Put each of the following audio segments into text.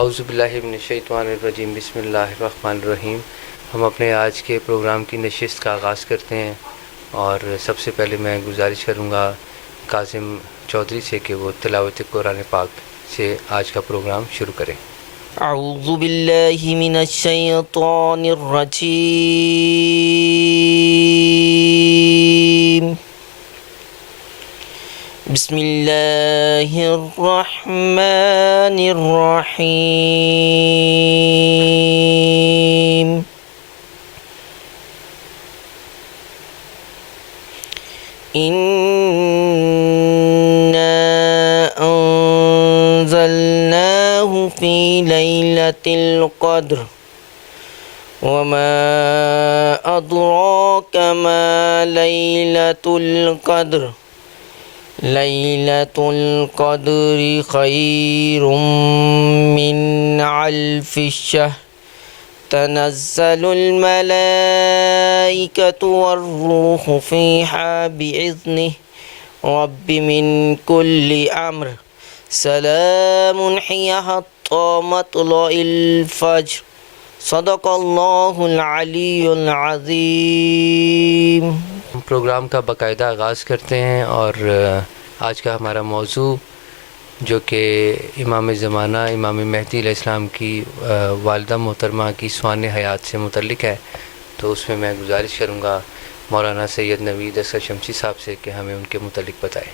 اعوذ باللہ من الشیطان الرجیم، بسم اللہ الرحمن الرحیم۔ ہم اپنے آج کے پروگرام کی نشست کا آغاز کرتے ہیں، اور سب سے پہلے میں گزارش کروں گا قاسم چودھری سے کہ وہ تلاوت قرآن پاک سے آج کا پروگرام شروع کریں۔ اعوذ باللہ من الشیطان الرجیم، بسم اللہ الرحمن الرحیم۔ فی لیلۃ القدر وما ادراک ما لیلۃ القدر لیلۃ القدر خیر من الف شہر تنزل الملائکۃ والروح فیہا بإذنہ رب من کل امر سلام ہی حتی مطلع الفجر، صدق اللہ العلی العظیم۔ ہم پروگرام کا باقاعدہ آغاز کرتے ہیں، اور آج کا ہمارا موضوع جو کہ امام زمانہ امام مہدی علیہ السلام کی والدہ محترمہ کی سوانح حیات سے متعلق ہے، تو اس میں میں گزارش کروں گا مولانا سید نوید اصغر شمسی صاحب سے کہ ہمیں ان کے متعلق بتائیں۔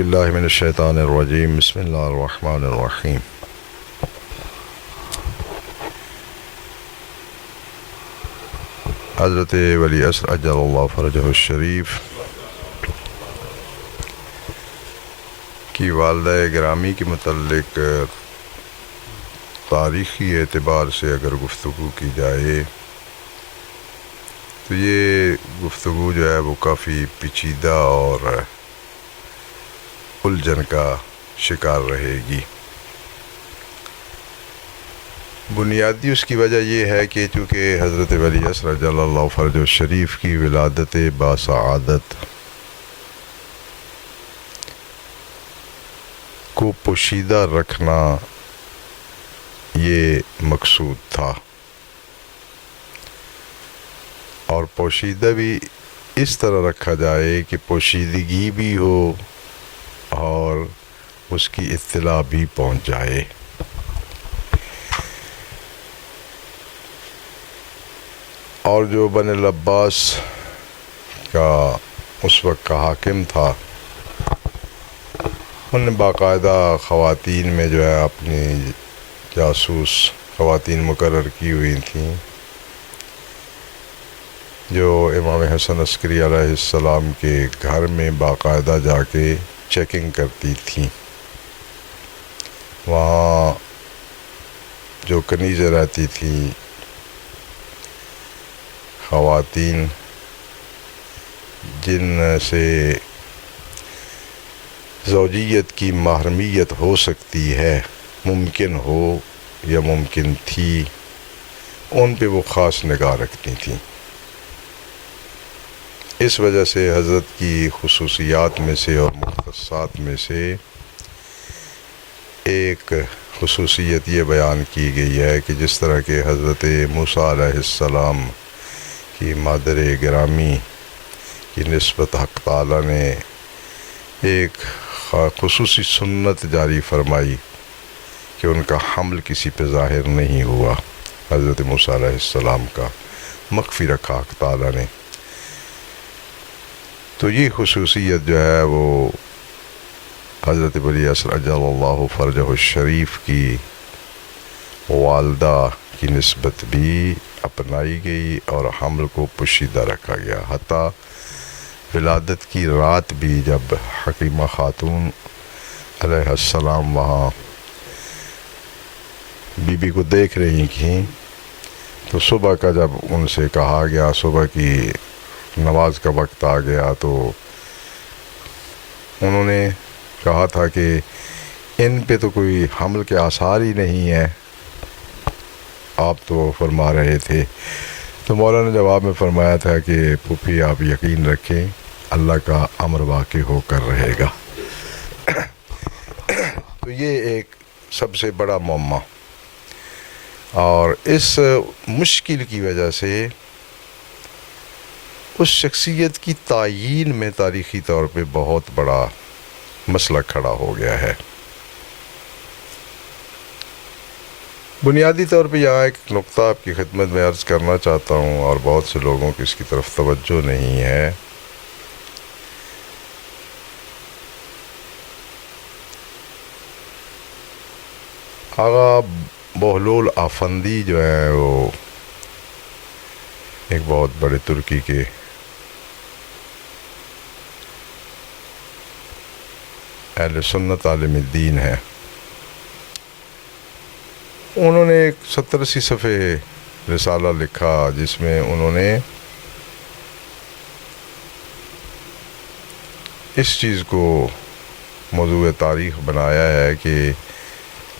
اللہ من الشیطان الرجیم، بسم اللہ الرحمن الرحیم۔ حضرت ولی عصر اجل اللہ فرجہ الشریف کی والدہ گرامی کے متعلق تاریخی اعتبار سے اگر گفتگو کی جائے تو یہ گفتگو جو ہے وہ کافی پیچیدہ اور الجھن کا شکار رہے گی۔ بنیادی اس کی وجہ یہ ہے کہ چونکہ حضرت ولی عصر جل اللہ فرج الشریف کی ولادت باسعادت کو پوشیدہ رکھنا یہ مقصود تھا، اور پوشیدہ بھی اس طرح رکھا جائے کہ پوشیدگی بھی ہو اور اس کی اطلاع بھی پہنچ جائے۔ اور جو بن العباس کا اس وقت کا حاکم تھا، انہوں نے باقاعدہ خواتین میں جو ہے اپنی جاسوس خواتین مقرر کی ہوئی تھیں جو امام حسن عسکری علیہ السلام کے گھر میں باقاعدہ جا کے چیکنگ کرتی تھیں۔ وہاں جو کنیزیں رہتی تھیں خواتین جن سے زوجیت کی محرمیت ہو سکتی ہے، ممکن ہو یا ممکن تھی، ان پہ وہ خاص نگاہ رکھتی تھیں۔ اس وجہ سے حضرت کی خصوصیات میں سے اور مختصات میں سے ایک خصوصیت یہ بیان کی گئی ہے کہ جس طرح کہ حضرت موسیٰ علیہ السلام کی مادر گرامی کی نسبت حق تعالیٰ نے ایک خصوصی سنت جاری فرمائی کہ ان کا حمل کسی پہ ظاہر نہیں ہوا، حضرت موسیٰ علیہ السلام کا مخفی رکھا حق تعالیٰ نے۔ تو یہ خصوصیت جو ہے وہ حضرت ولی عصر اجل اللہ فرجہ الشریف کی والدہ کی نسبت بھی اپنائی گئی اور حمل کو پوشیدہ رکھا گیا۔ حتیٰ ولادت کی رات بھی جب حکیمہ خاتون علیہ السلام وہاں بی بی کو دیکھ رہی تھیں تو صبح کا جب ان سے کہا گیا، صبح کی نماز کا وقت آ گیا، تو انہوں نے کہا تھا کہ ان پہ تو کوئی حمل کے آثار ہی نہیں ہیں، آپ تو فرما رہے تھے۔ تو مولا نے جواب میں فرمایا تھا کہ پھوپھی آپ یقین رکھیں، اللہ کا امر واقع ہو کر رہے گا۔ تو یہ ایک سب سے بڑا معمہ اور اس مشکل کی وجہ سے اس شخصیت کی تعیین میں تاریخی طور پہ بہت بڑا مسئلہ کھڑا ہو گیا ہے۔ بنیادی طور پہ یہاں ایک نقطہ آپ کی خدمت میں عرض کرنا چاہتا ہوں، اور بہت سے لوگوں کی اس کی طرف توجہ نہیں ہے۔ آغا بہلول آفندی جو ہیں وہ ایک بہت بڑے ترکی کے اہل سنت عالم الدین ہیں۔ انہوں نے ایک 70-80 صفحے رسالہ لکھا جس میں انہوں نے اس چیز کو موضوع تاریخ بنایا ہے کہ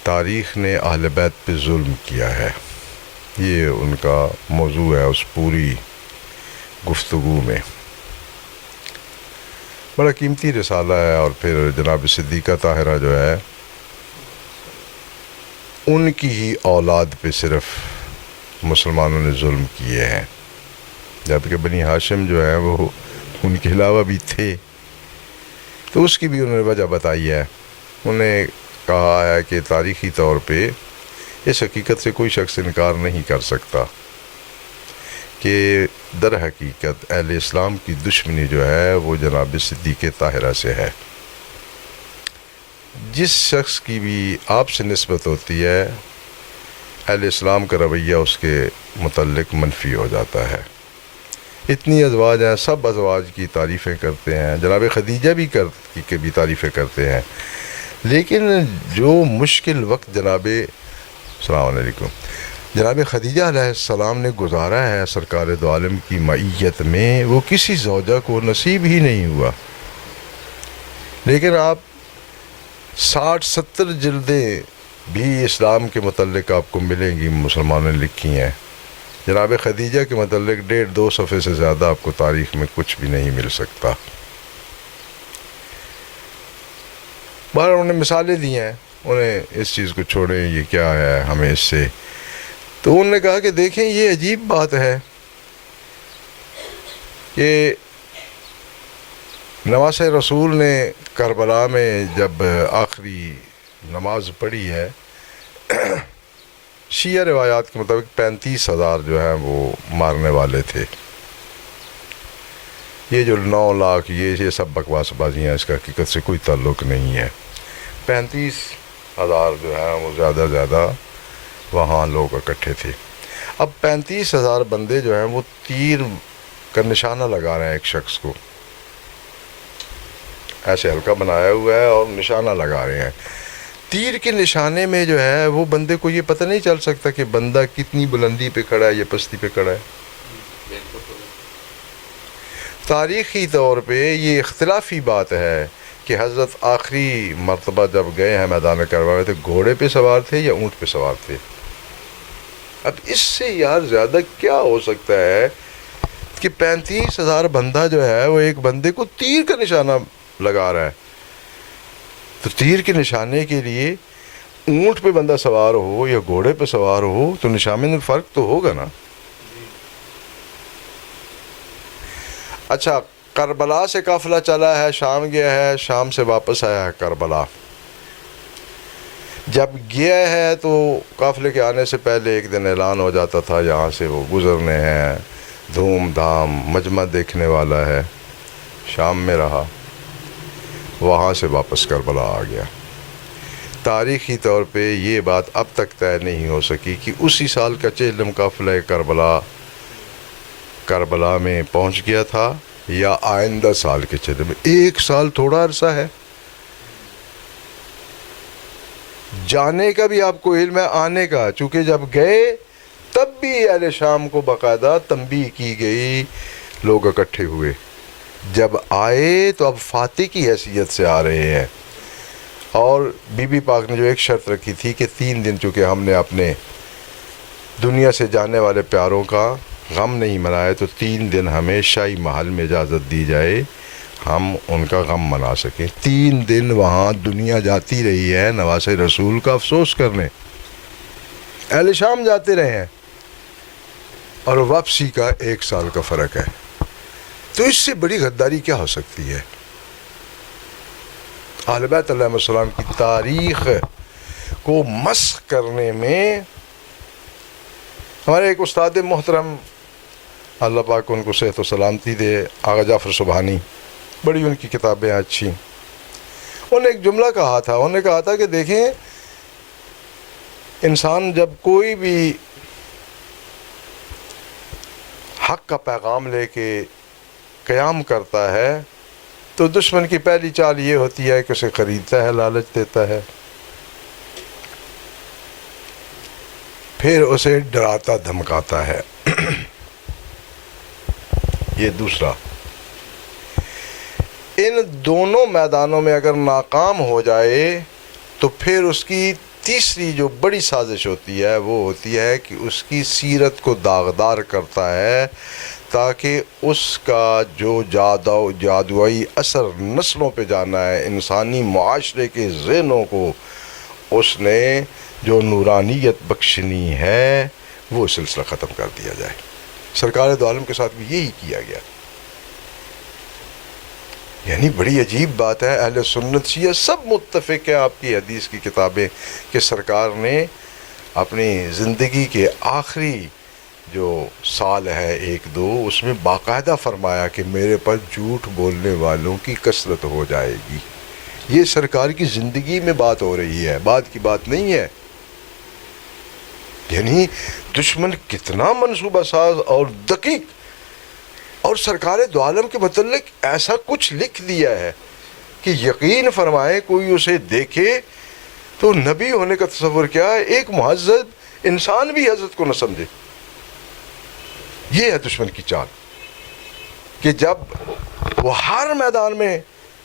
تاریخ نے اہل بیت پہ ظلم کیا ہے۔ یہ ان کا موضوع ہے اس پوری گفتگو میں۔ بڑا قیمتی رسالہ ہے۔ اور پھر جناب صدیقہ طاہرہ جو ہے ان کی ہی اولاد پہ صرف مسلمانوں نے ظلم کیے ہیں، جبکہ بنی ہاشم جو ہے وہ ان کے علاوہ بھی تھے، تو اس کی بھی انہوں نے وجہ بتائی ہے۔ انہوں نے کہا ہے کہ تاریخی طور پہ اس حقیقت سے کوئی شخص انکار نہیں کر سکتا کہ در حقیقت اہل اسلام کی دشمنی جو ہے وہ جناب صدیقہ طاہرہ سے ہے۔ جس شخص کی بھی آپ سے نسبت ہوتی ہے، اہل اسلام کا رویہ اس کے متعلق منفی ہو جاتا ہے۔ اتنی ازواج ہیں، سب ازواج کی تعریفیں کرتے ہیں، جناب خدیجہ بھی کی تعریفیں کرتے ہیں، لیکن جو مشکل وقت جناب السلام علیکم جناب خدیجہ علیہ السلام نے گزارا ہے سرکار دو عالم کی معیت میں، وہ کسی زوجہ کو نصیب ہی نہیں ہوا۔ لیکن آپ 60-70 جلدیں بھی اسلام کے متعلق آپ کو ملیں گی، مسلمانوں نے لکھی ہیں۔ جناب خدیجہ کے متعلق 1.5-2 صفحے سے زیادہ آپ کو تاریخ میں کچھ بھی نہیں مل سکتا۔ بہرحال انہوں نے مثالیں دی ہیں، انہیں اس چیز کو چھوڑیں، یہ کیا ہے ہمیں اس سے۔ تو انہوں نے کہا کہ دیکھیں یہ عجیب بات ہے کہ نواسۂ رسول نے کربلا میں جب آخری نماز پڑھی ہے، شیعہ روایات کے مطابق 35,000 جو ہیں وہ مارنے والے تھے۔ یہ جو 9 لاکھ یہ سب بکواس بازیاں، اس کا حقیقت سے کوئی تعلق نہیں ہے۔ 35,000 جو ہیں وہ زیادہ زیادہ وہاں لوگ اکٹھے تھے۔ اب 35,000 بندے جو ہیں وہ تیر کا نشانہ لگا رہے ہیں ایک شخص کو، ایسے ہلکا بنایا ہوا ہے اور نشانہ لگا رہے ہیں۔ تیر کے نشانے میں جو ہے وہ بندے کو یہ پتہ نہیں چل سکتا کہ بندہ کتنی بلندی پہ کھڑا ہے یا پستی پہ کھڑا ہے۔ تاریخی طور پہ یہ اختلافی بات ہے کہ حضرت آخری مرتبہ جب گئے ہیں میدان کربلا میں تو گھوڑے پہ سوار تھے یا اونٹ پہ سوار تھے۔ اب اس سے یار زیادہ کیا ہو سکتا ہے کہ 35,000 بندہ جو ہے وہ ایک بندے کو تیر کا نشانہ لگا رہا ہے۔ تو تیر کے نشانے کے لیے اونٹ پہ بندہ سوار ہو یا گھوڑے پہ سوار ہو تو نشانے میں فرق تو ہوگا نا۔ اچھا، کربلا سے قافلہ چلا ہے، شام گیا ہے، شام سے واپس آیا ہے کربلا۔ جب گیا ہے تو قافلے کے آنے سے پہلے ایک دن اعلان ہو جاتا تھا یہاں سے وہ گزرنے ہیں، دھوم دھام مجمع دیکھنے والا ہے۔ شام میں رہا، وہاں سے واپس کربلا آ گیا۔ تاریخی طور پہ یہ بات اب تک طے نہیں ہو سکی کہ اسی سال کا چہلم قافلہ کربلا میں پہنچ گیا تھا یا آئندہ سال کے چہلم میں۔ 1 سال تھوڑا عرصہ ہے، جانے کا بھی آپ کو علم ہے، آنے کا، چونکہ جب گئے تب بھی اہل شام کو باقاعدہ تنبیہ کی گئی، لوگ اکٹھے ہوئے۔ جب آئے تو اب فاتح کی حیثیت سے آ رہے ہیں، اور بی بی پاک نے جو ایک شرط رکھی تھی کہ 3 دن چونکہ ہم نے اپنے دنیا سے جانے والے پیاروں کا غم نہیں منایا تو 3 دن ہمیں شاہی محل میں اجازت دی جائے، ہم ان کا غم منا سکیں۔ 3 دن وہاں دنیا جاتی رہی ہے نواسۂ رسول کا افسوس کرنے، اہل شام جاتے رہے ہیں اور واپسی کا 1 سال کا فرق ہے، تو اس سے بڑی غداری کیا ہو سکتی ہے؟ اہل بیت علیہ السلام کی تاریخ کو مسخ کرنے میں ہمارے ایک استاد محترم، اللہ پاک ان کو صحت و سلامتی دے، آغا جعفر سبحانی، بڑی ان کی کتابیں اچھی، انہوں نے ایک جملہ کہا تھا، انہوں نے کہا تھا کہ دیکھیں انسان جب کوئی بھی حق کا پیغام لے کے قیام کرتا ہے تو دشمن کی پہلی چال یہ ہوتی ہے کہ اسے خریدتا ہے، لالچ دیتا ہے، پھر اسے ڈراتا دھمکاتا ہے۔ یہ دوسرا، ان دونوں میدانوں میں اگر ناکام ہو جائے تو پھر اس کی تیسری جو بڑی سازش ہوتی ہے وہ ہوتی ہے کہ اس کی سیرت کو داغدار کرتا ہے تاکہ اس کا جو جادوئی اثر نسلوں پہ جانا ہے، انسانی معاشرے کے ذہنوں کو اس نے جو نورانیت بخشنی ہے وہ سلسلہ ختم کر دیا جائے۔ سرکار دو عالم کے ساتھ بھی یہی کیا گیا۔ یعنی بڑی عجیب بات ہے، اہل سنت شیعہ سب متفق ہیں آپ کی حدیث کی کتابیں کہ سرکار نے اپنی زندگی کے آخری جو سال ہے 1-2 اس میں باقاعدہ فرمایا کہ میرے پر جھوٹ بولنے والوں کی کثرت ہو جائے گی۔ یہ سرکار کی زندگی میں بات ہو رہی ہے، بعد کی بات نہیں ہے۔ یعنی دشمن کتنا منصوبہ ساز اور دقیق، اور سرکار دو عالم کے متعلق ایسا کچھ لکھ دیا ہے کہ یقین فرمائے کوئی اسے دیکھے تو نبی ہونے کا تصور کیا ہے، ایک مہذب انسان بھی حضرت کو نہ سمجھے۔ یہ ہے دشمن کی چال کہ جب وہ ہر میدان میں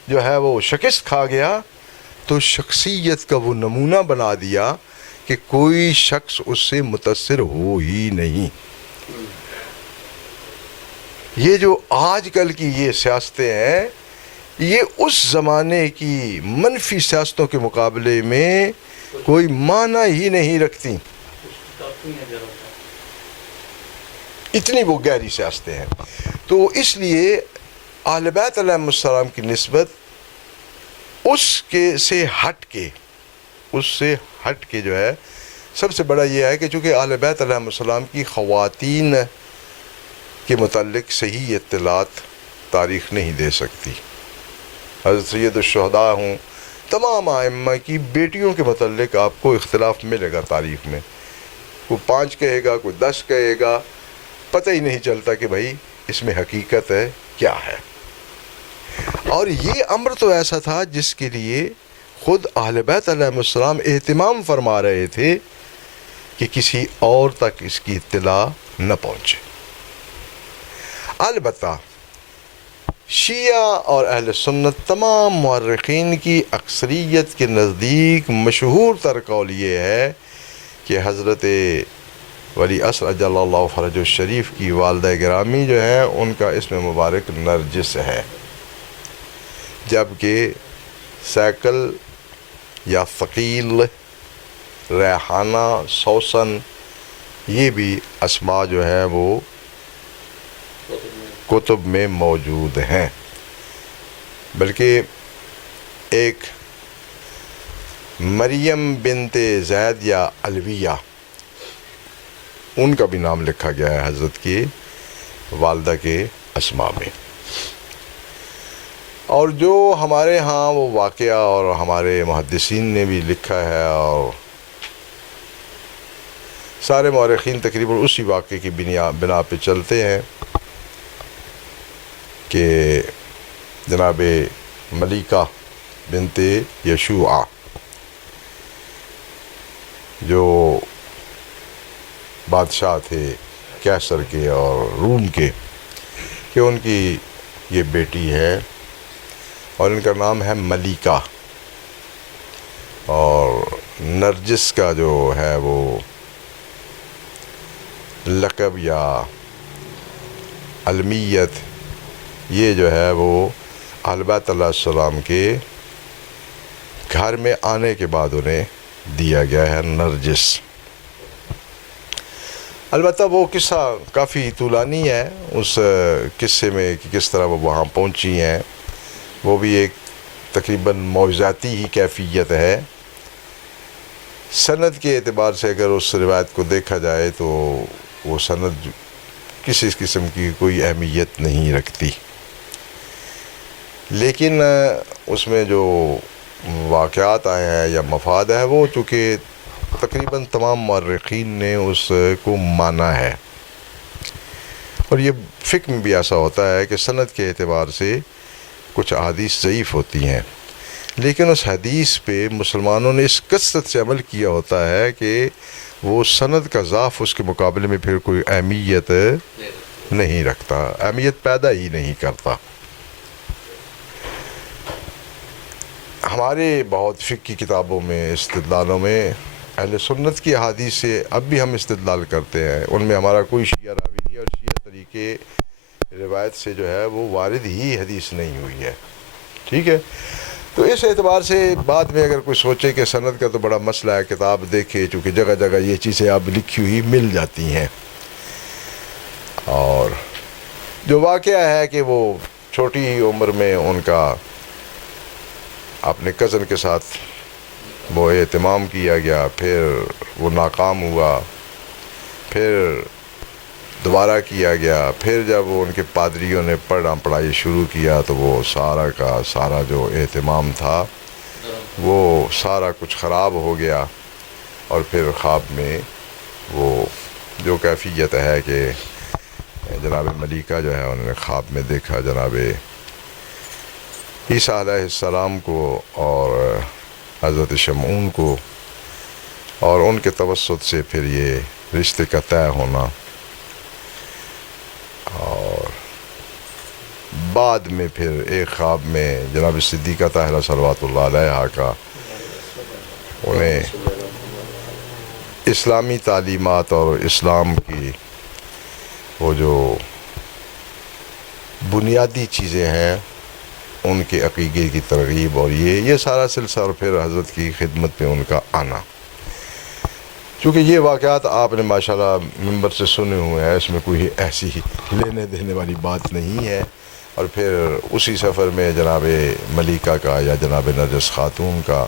جو ہے وہ شکست کھا گیا تو شخصیت کا وہ نمونہ بنا دیا کہ کوئی شخص اس سے متاثر ہو ہی نہیں۔ یہ جو آج کل کی یہ سیاستیں ہیں یہ اس زمانے کی منفی سیاستوں کے مقابلے میں کوئی معنی ہی نہیں رکھتی، اتنی وہ گہری سیاستیں ہیں۔ تو اس لیے اہل بیت علیہ السلام کی نسبت اس سے ہٹ کے جو ہے سب سے بڑا یہ ہے کہ چونکہ اہل بیت علیہ السلام کی خواتین کے متعلق صحیح اطلاعات تاریخ نہیں دے سکتی۔ حضرت سید الشہداء ہوں، تمام ائمہ کی بیٹیوں کے متعلق آپ کو اختلاف ملے گا تاریخ میں، کوئی 5 کہے گا، کوئی 10 کہے گا، پتہ ہی نہیں چلتا کہ بھائی اس میں حقیقت ہے کیا ہے۔ اور یہ امر تو ایسا تھا جس کے لیے خود اہل بیت علیہ السلام اہتمام فرما رہے تھے کہ کسی اور تک اس کی اطلاع نہ پہنچے۔ البتہ شیعہ اور اہل سنت تمام مورخین کی اکثریت کے نزدیک مشہور تر قول یہ ہے کہ حضرت ولی عصر اجل اللہ فرج الشریف کی والدہ گرامی جو ہے ان کا اسم مبارک نرجس ہے، جبکہ سیکل یا ثقیل، ریحانہ، سوسن یہ بھی اسماء جو ہے وہ کتب میں موجود ہیں۔ بلکہ ایک مریم بنت زید یا علویہ، ان کا بھی نام لکھا گیا ہے حضرت کی والدہ کے اسماء میں۔ اور جو ہمارے ہاں وہ واقعہ اور ہمارے محدثین نے بھی لکھا ہے اور سارے مورخین تقریباً اسی واقعے کی بنا پہ چلتے ہیں کہ جناب ملیکہ بنت یشوع جو بادشاہ تھے کیسر کے اور روم کے، کہ ان کی یہ بیٹی ہے اور ان کا نام ہے ملیکہ، اور نرجس کا جو ہے وہ لقب یا علمیت یہ جو ہے وہ اہل بیت علیہ السلام کے گھر میں آنے کے بعد انہیں دیا گیا ہے، نرجس۔ البتہ وہ قصہ کافی طولانی ہے، اس قصے میں کہ کس طرح وہ وہاں پہنچی ہیں، وہ بھی ایک تقریباً معجزاتی ہی کیفیت ہے۔ سند کے اعتبار سے اگر اس روایت کو دیکھا جائے تو وہ سند کسی قسم کی کوئی اہمیت نہیں رکھتی، لیکن اس میں جو واقعات آئے ہیں یا مفاد ہے وہ چونکہ تقریباً تمام مورخین نے اس کو مانا ہے، اور یہ فقہ میں بھی ایسا ہوتا ہے کہ سند کے اعتبار سے کچھ احادیث ضعیف ہوتی ہیں، لیکن اس حدیث پہ مسلمانوں نے اس کثرت سے عمل کیا ہوتا ہے کہ وہ سند کا ضعف اس کے مقابلے میں پھر کوئی اہمیت نہیں رکھتا، اہمیت پیدا ہی نہیں کرتا۔ ہمارے بہت فقہ کی کتابوں میں استدلالوں میں اہل سنت کی احادیث سے اب بھی ہم استدلال کرتے ہیں، ان میں ہمارا کوئی شیعہ راوی نہیں، اور شیعہ طریقے روایت سے جو ہے وہ وارد ہی حدیث نہیں ہوئی ہے، ٹھیک ہے۔ تو اس اعتبار سے بعد میں اگر کوئی سوچے کہ سند کا تو بڑا مسئلہ ہے، کتاب دیکھے، چونکہ جگہ جگہ یہ چیزیں اب لکھی ہوئی مل جاتی ہیں، اور جو واقعہ ہے کہ وہ چھوٹی ہی عمر میں ان کا اپنے کزن کے ساتھ وہ اہتمام کیا گیا، پھر وہ ناکام ہوا، پھر دوبارہ کیا گیا، پھر جب وہ ان کے پادریوں نے پڑھائی شروع کیا تو وہ سارا کا سارا جو اہتمام تھا وہ سارا کچھ خراب ہو گیا، اور پھر خواب میں وہ جو کیفیت ہے کہ جناب ملیکہ جو ہے انہوں نے خواب میں دیکھا جناب عیسیٰ علیہ السلام کو اور حضرت شمعون کو، اور ان کے توسط سے پھر یہ رشتے کا طے ہونا، اور بعد میں پھر ایک خواب میں جناب صدیقہ طاہرہ صلوات اللہ علیہا کا انہیں اسلامی تعلیمات اور اسلام کی وہ جو بنیادی چیزیں ہیں ان کے عقیدے کی ترغیب، اور یہ سارا سلسلہ، اور پھر حضرت کی خدمت میں ان کا آنا۔ چونکہ یہ واقعات آپ نے ماشاءاللہ ممبر سے سنے ہوئے ہیں، اس میں کوئی ایسی لینے دینے والی بات نہیں ہے، اور پھر اسی سفر میں جناب ملیکہ کا یا جناب نرجس خاتون کا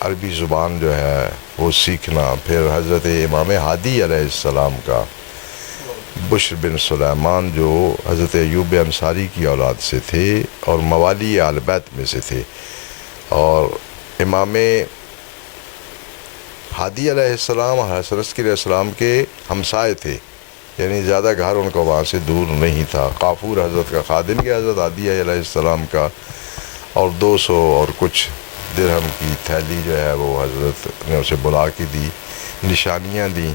عربی زبان جو ہے وہ سیکھنا، پھر حضرت امام ہادی علیہ السلام کا بشر بن سلیمان جو حضرت ایوب انصاری کی اولاد سے تھے اور موالی آل بیت میں سے تھے، اور امام ہادی علیہ السلام اور حسن عسکری علیہ السلام کے ہمسائے تھے، یعنی زیادہ گھر ان کا وہاں سے دور نہیں تھا۔ قافور حضرت کا خادم کیا حضرت ہادی علیہ السلام کا، اور 200 اور کچھ درہم کی تھیلی جو ہے وہ حضرت نے اسے بلا کے دی، نشانیاں دیں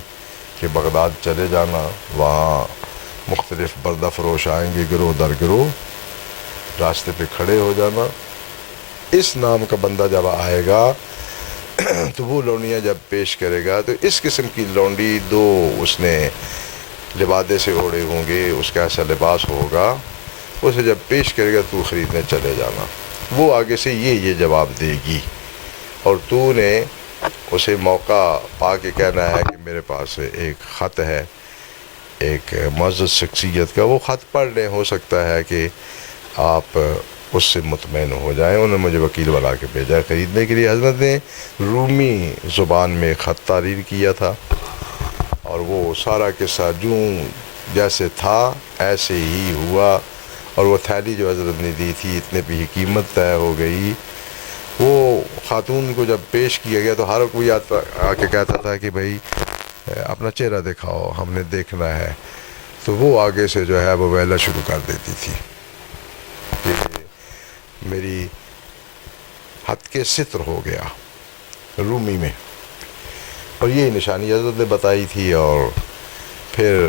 کہ بغداد چلے جانا، وہاں مختلف بردہ فروش آئیں گے گروہ در گروہ، راستے پہ کھڑے ہو جانا، اس نام کا بندہ جب آئے گا تو وہ لونڈیاں جب پیش کرے گا تو اس قسم کی لونڈی 2 اس نے لبادے سے اوڑے ہوں گے، اس کا ایسا لباس ہوگا، اسے جب پیش کرے گا تو خریدنے چلے جانا، وہ آگے سے یہ جواب دے گی، اور تو نے اسے موقع پا کے کہنا ہے کہ میرے پاس ایک خط ہے ایک معزز شخصیت کا، وہ خط پڑھ لیں، ہو سکتا ہے کہ آپ اس سے مطمئن ہو جائیں۔ انہوں نے مجھے وکیل بنا کے بھیجا ہے خریدنے کے لیے۔ حضرت نے رومی زبان میں خط تحریر کیا تھا، اور وہ سارا قصہ جوں جیسے تھا ایسے ہی ہوا، اور وہ تھیلی جو حضرت نے دی تھی اتنے پہ ہی قیمت طے ہو گئی۔ وہ خاتون کو جب پیش کیا گیا تو ہر کوئی آ کے کہتا تھا کہ بھائی اپنا چہرہ دکھاؤ، ہم نے دیکھنا ہے، تو وہ آگے سے جو ہے وہ ویلا شروع کر دیتی تھی کہ میری حد کے ستر ہو گیا رومی میں، اور یہ نشانی حضرت نے بتائی تھی۔ اور پھر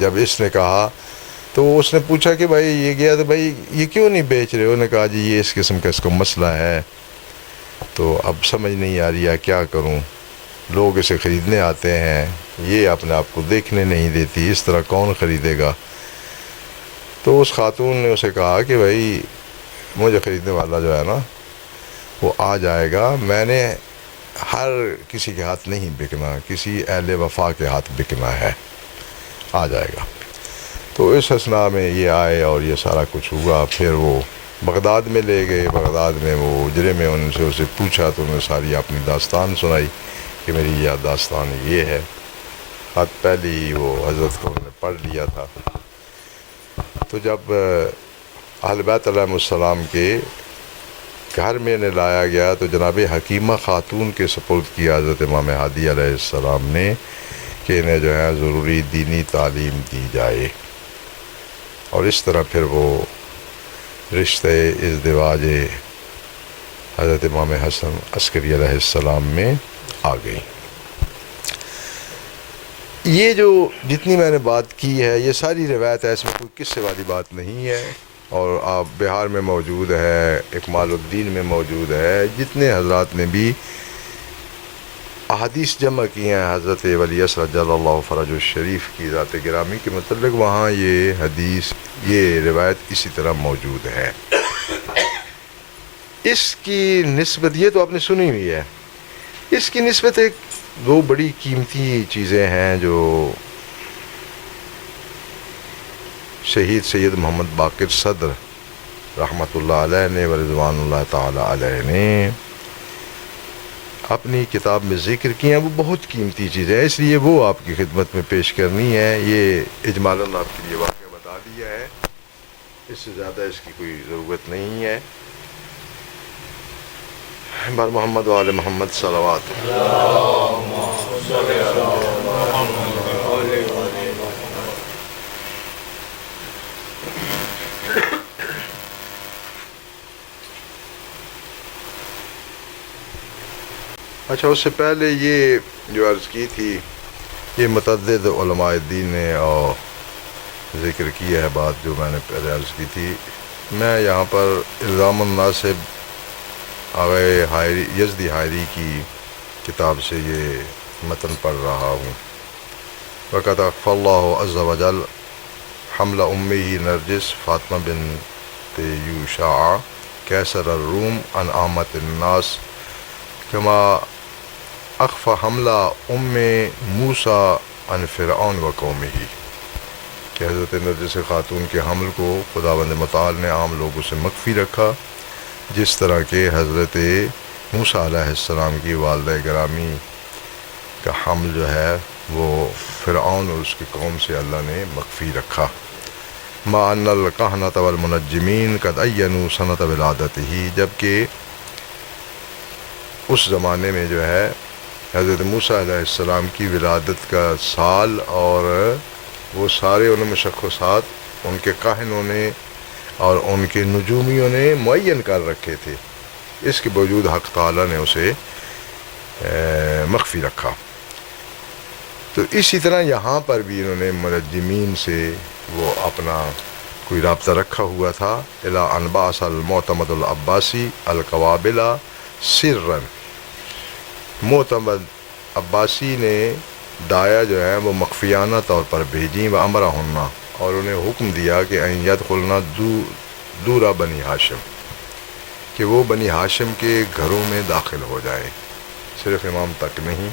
جب اس نے کہا تو اس نے پوچھا کہ بھائی یہ گیا تو بھائی یہ کیوں نہیں بیچ رہے ہو؟ انہوں نے کہا جی یہ اس قسم کا اس کو مسئلہ ہے، تو اب سمجھ نہیں آ رہی ہے کیا کروں، لوگ اسے خریدنے آتے ہیں، یہ اپنے آپ کو دیکھنے نہیں دیتی، اس طرح کون خریدے گا؟ تو اس خاتون نے اسے کہا کہ بھائی مجھے خریدنے والا جو ہے نا وہ آ جائے گا، میں نے ہر کسی کے ہاتھ نہیں بکنا، کسی اہل وفا کے ہاتھ بکنا ہے، آ جائے گا۔ تو اس اسنا میں یہ آئے اور یہ سارا کچھ ہوا۔ پھر وہ بغداد میں لے گئے، بغداد میں وہ اجرے میں ان سے اسے پوچھا تو انہوں نے ساری اپنی داستان سنائی کہ میری یہ داستان یہ ہے۔ خط پہلے ہی وہ حضرت کو انہوں نے پڑھ لیا تھا۔ تو جب اہل بیت علیہ السلام کے گھر میں انہیں لایا گیا تو جناب حکیمہ خاتون کے سپرد کیا حضرت امام ہادی علیہ السلام نے کہ انہیں جو ہے ضروری دینی تعلیم دی جائے، اور اس طرح پھر وہ رشتہ ازدواج حضرت امام حسن عسکری علیہ السلام میں آ گئی۔ یہ جو جتنی میں نے بات کی ہے یہ ساری روایت ہے، اس میں کوئی قصے والی بات نہیں ہے، اور آپ بہار میں موجود ہے، اکمال الدین میں موجود ہے، جتنے حضرات نے بھی احادیث جمع کی ہیں حضرت ولی اصغر جل اللہ فرج الشریف کی ذات گرامی کے متعلق، وہاں یہ حدیث، یہ روایت اسی طرح موجود ہے۔ اس کی نسبت، یہ تو آپ نے سنی ہوئی ہے، اس کی نسبت ایک دو بڑی قیمتی چیزیں ہیں جو شہید سید محمد باقر صدر رحمۃ اللہ علیہ نے و رضوان اللہ تعالی علیہ نے اپنی کتاب میں ذکر کی ہیں، وہ بہت قیمتی چیزیں ہیں، اس لیے وہ آپ کی خدمت میں پیش کرنی ہے۔ یہ اجمالاً آپ کے لیے واقعہ بتا دیا ہے، اس سے زیادہ اس کی کوئی ضرورت نہیں ہے۔ بر محمد و آل محمد صلوات۔ اچھا، اس سے پہلے یہ جو عرض کی تھی، یہ متعدد علماء دین نے اور ذکر کیا ہے بات جو میں نے پہلے عرض کی تھی۔ میں یہاں پر الزام الناصب آغا یزدی حائری کی کتاب سے یہ متن پڑھ رہا ہوں۔ وقت اخفى اللہ عز وجل حمل امہ نرجس فاطمہ بنت یوشع کیسر الروم عن عامة الناس کما اخفى حملہ ام موسیٰ عن فرعون و قومہ، کہ حضرت نرجس خاتون کے حمل کو خداوند متعال نے عام لوگوں سے مخفی رکھا، جس طرح کہ حضرت موسیٰ علیہ السلام کی والدہ گرامی کا حمل جو ہے وہ فرعون اور اس کی قوم سے اللہ نے مخفی رکھا۔ ما ان الکہنۃ والمنجمین قد عینوا سنۃ ولادتہ، جبکہ اس زمانے میں جو ہے حضرت موسیٰ علیہ السلام کی ولادت کا سال اور وہ سارے ان مشخصات ان کے کاہنوں نے اور ان کے نجومیوں نے معین کر رکھے تھے، اس کے باوجود حق تعالیٰ نے اسے مخفی رکھا۔ تو اسی طرح یہاں پر بھی انہوں نے منجمین سے وہ اپنا کوئی رابطہ رکھا ہوا تھا۔ الی ان بعث المعتمد العباسی القوابل سرًا، معتمد عباسی نے دایا جو ہے وہ مخفیانہ طور پر بھیجیں، و امرہن، اور انہیں حکم دیا کہ ان یدخلنا دورا بنی ہاشم، کہ وہ بنی ہاشم کے گھروں میں داخل ہو جائیں، صرف امام تک نہیں،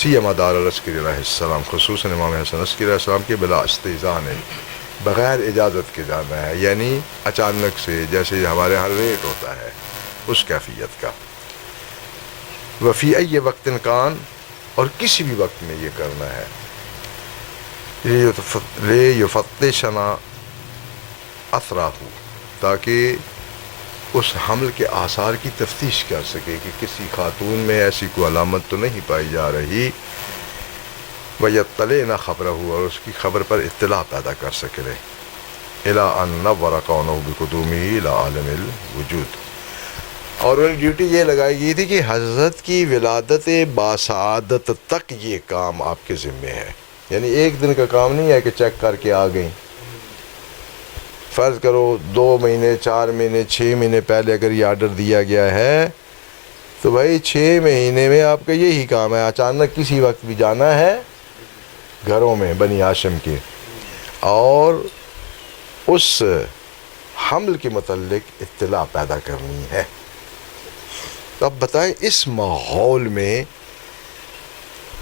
سیما دار العسکری علیہ السلام، خصوصاً امام حسن عسکری علیہ السلام کے بلا استئذان، بغیر اجازت کے جانا ہے، یعنی اچانک سے، جیسے ہمارے ہاں ریٹ ہوتا ہے اس کیفیت کا۔ وفی ای وقت کان، اور کسی بھی وقت میں یہ کرنا ہے، لیفتشنا اثراہ، تاکہ اس حمل کے آثار کی تفتیش کر سکے کہ کسی خاتون میں ایسی کوئی علامت تو نہیں پائی جا رہی، وَيَطَّلِعْنَ خَبْرَهُ، اور اس کی خبر پر اطلاع پیدا کر سکے، إِلَىٰ أَن نَّوَّرَ قَوْنَهُ بِقُدُومِهِ إِلَىٰ عَالَمِ الْوُجُودِ، اور انہیں ڈیوٹی یہ لگائی گئی تھی کہ حضرت کی ولادت باسعادت تک یہ کام آپ کے ذمے ہے، یعنی ایک دن کا کام نہیں ہے کہ چیک کر کے آ گئیں۔ فرض کرو 2 مہینے 4 مہینے 6 مہینے پہلے اگر یہ آرڈر دیا گیا ہے تو بھائی 6 مہینے میں آپ کا یہی کام ہے، اچانک کسی وقت بھی جانا ہے گھروں میں بنی ہاشم کے، اور اس حمل کے متعلق اطلاع پیدا کرنی ہے۔ اب بتائیں اس ماحول میں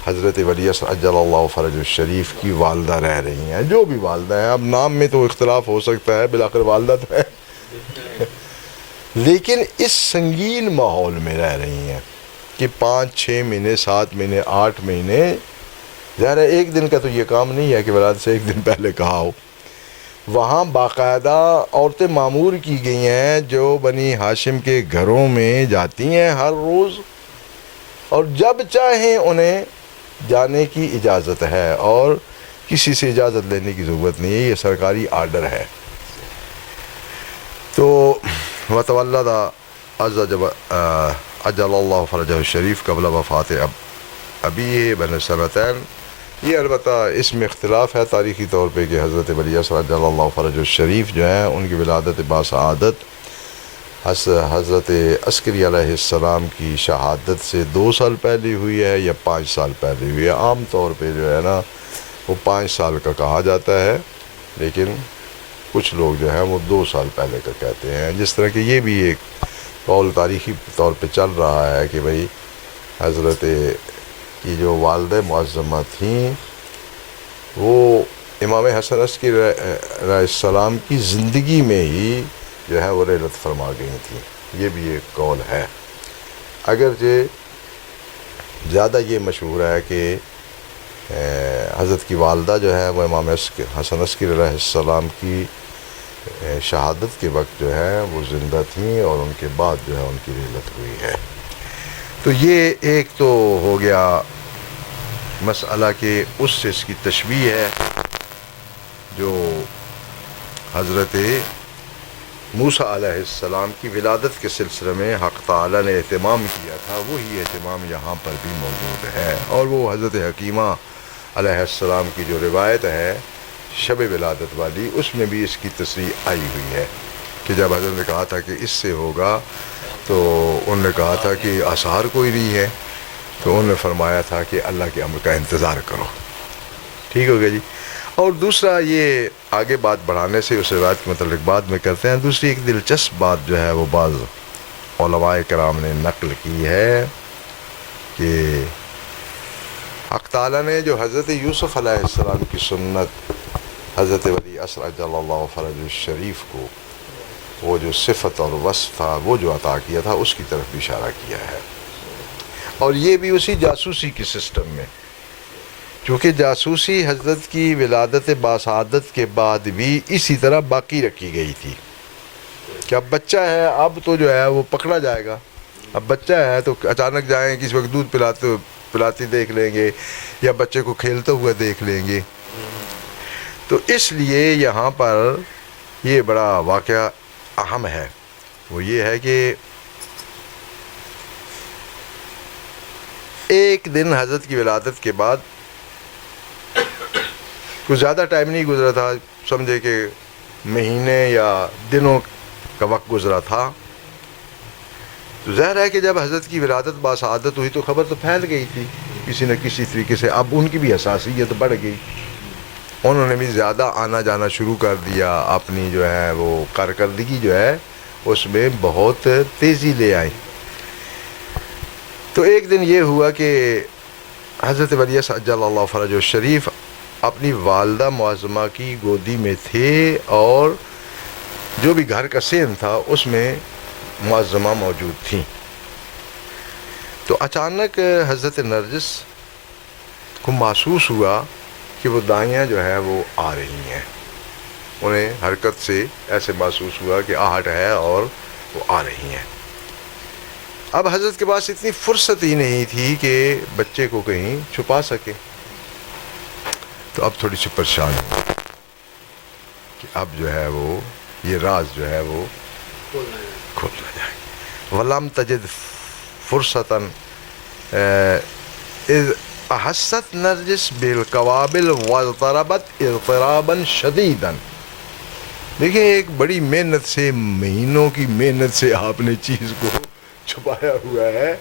حضرت ولی عصر عجل اللہ فرج الشریف کی والدہ رہ رہی ہیں، جو بھی والدہ ہیں، اب نام میں تو اختلاف ہو سکتا ہے، بالآخر والدہ تو ہے لیکن اس سنگین ماحول میں رہ رہی ہیں کہ 5-6 مہینے 7 مہینے 8 مہینے، ظاہر ہے ایک دن کا تو یہ کام نہیں ہے کہ ولادت سے ایک دن پہلے کہا ہو. وہاں باقاعدہ عورتیں معمور کی گئی ہیں جو بنی ہاشم کے گھروں میں جاتی ہیں ہر روز، اور جب چاہیں انہیں جانے کی اجازت ہے اور کسی سے اجازت لینے کی ضرورت نہیں ہے، یہ سرکاری آرڈر ہے. تو وتولد عجل اللہ فرجہ الشریف قبل وفات ابی بن سنتین. یہ البتہ اس میں اختلاف ہے تاریخی طور پہ کہ حضرت ولی عصر عجل اللہ فرج الشریف جو ہیں ان کی ولادت باسعادت حضرت عسکری علیہ السلام کی شہادت سے 2 سال پہلے ہوئی ہے یا 5 سال پہلے ہوئی ہے. عام طور پہ جو ہے نا وہ 5 سال کا کہا جاتا ہے، لیکن کچھ لوگ جو ہیں وہ 2 سال پہلے کا کہتے ہیں. جس طرح کہ یہ بھی ایک قول تاریخی طور پہ چل رہا ہے کہ بھئی حضرت کی جو والدہ معظمہ تھیں وہ امام حسن عسکری علیہ السلام کی زندگی میں ہی جو ہے وہ رحلت فرما گئی تھیں. یہ بھی ایک قول ہے، اگرچہ زیادہ یہ مشہور ہے کہ حضرت کی والدہ جو ہے وہ امام حسن عسکری علیہ السلام کی شہادت کے وقت جو ہے وہ زندہ تھیں اور ان کے بعد جو ہے ان کی رحلت ہوئی ہے. تو یہ ایک تو ہو گیا مسئلہ کہ اس سے اس کی تشبیہ ہے جو حضرت موسیٰ علیہ السلام کی ولادت کے سلسلے میں حق تعالیٰ نے اہتمام کیا تھا، وہی اہتمام یہاں پر بھی موجود ہے. اور وہ حضرت حکیمہ علیہ السلام کی جو روایت ہے شب ولادت والی، اس میں بھی اس کی تصریح آئی ہوئی ہے کہ جب حضرت نے کہا تھا کہ اس سے ہوگا تو انہوں نے کہا تھا کہ آثار کوئی نہیں ہے، تو انہوں نے فرمایا تھا کہ اللہ کے امر کا انتظار کرو. ٹھیک ہو گیا جی. اور دوسرا یہ آگے بات بڑھانے سے اس روایت کے متعلق بعد میں کرتے ہیں. دوسری ایک دلچسپ بات جو ہے وہ بعض علماء کرام نے نقل کی ہے کہ حق تعالیٰ نے جو حضرت یوسف علیہ السلام کی سنت حضرت ولی عصر عجل اللہ فرج الشریف کو وہ جو صفت اور وصف تھا وہ جو عطا کیا تھا اس کی طرف بھی اشارہ کیا ہے. اور یہ بھی اسی جاسوسی کے سسٹم میں، چونکہ جاسوسی حضرت کی ولادت باسعادت کے بعد بھی اسی طرح باقی رکھی گئی تھی کہ اب بچہ ہے، اب تو جو ہے وہ پکڑا جائے گا. اب بچہ ہے تو اچانک جائیں کسی وقت دودھ پلاتی دیکھ لیں گے یا بچے کو کھیلتے ہوئے دیکھ لیں گے. تو اس لیے یہاں پر یہ بڑا واقعہ اہم ہے، وہ یہ ہے کہ ایک دن حضرت کی ولادت کے بعد کچھ زیادہ ٹائم نہیں گزرا تھا، سمجھے کہ مہینے یا دنوں کا وقت گزرا تھا. تو ظاہر ہے کہ جب حضرت کی ولادت باسعادت ہوئی تو خبر تو پھیل گئی تھی کسی نہ کسی طریقے سے. اب ان کی بھی حساسیت بڑھ گئی، انہوں نے بھی زیادہ آنا جانا شروع کر دیا، اپنی جو ہے وہ کارکردگی جو ہے اس میں بہت تیزی لے آئی. تو ایک دن یہ ہوا کہ حضرت ولی عصر عجل اللہ فرج الشریف اپنی والدہ معظمہ کی گودی میں تھے اور جو بھی گھر کا سین تھا اس میں معظمہ موجود تھیں. تو اچانک حضرت نرجس کو محسوس ہوا کہ وہ دائیاں جو ہے وہ آ رہی ہیں. انہیں حرکت سے ایسے محسوس ہوا کہ آہٹ ہے اور وہ آ رہی ہیں. اب حضرت کے پاس اتنی فرصت ہی نہیں تھی کہ بچے کو کہیں چھپا سکے. تو اب تھوڑی سی پریشان ہوئی کہ اب جو ہے وہ یہ راز جو ہے وہ کھولنا جائے. وَلَمْ تَجِدْ فُرْصَةً اِذْ احست نرجس بالقوابل واضطربت اضطرابا شدیدا. دیکھیں ایک بڑی محنت سے، مہینوں کی محنت سے آپ نے چیز کو چھپایا ہوا ہے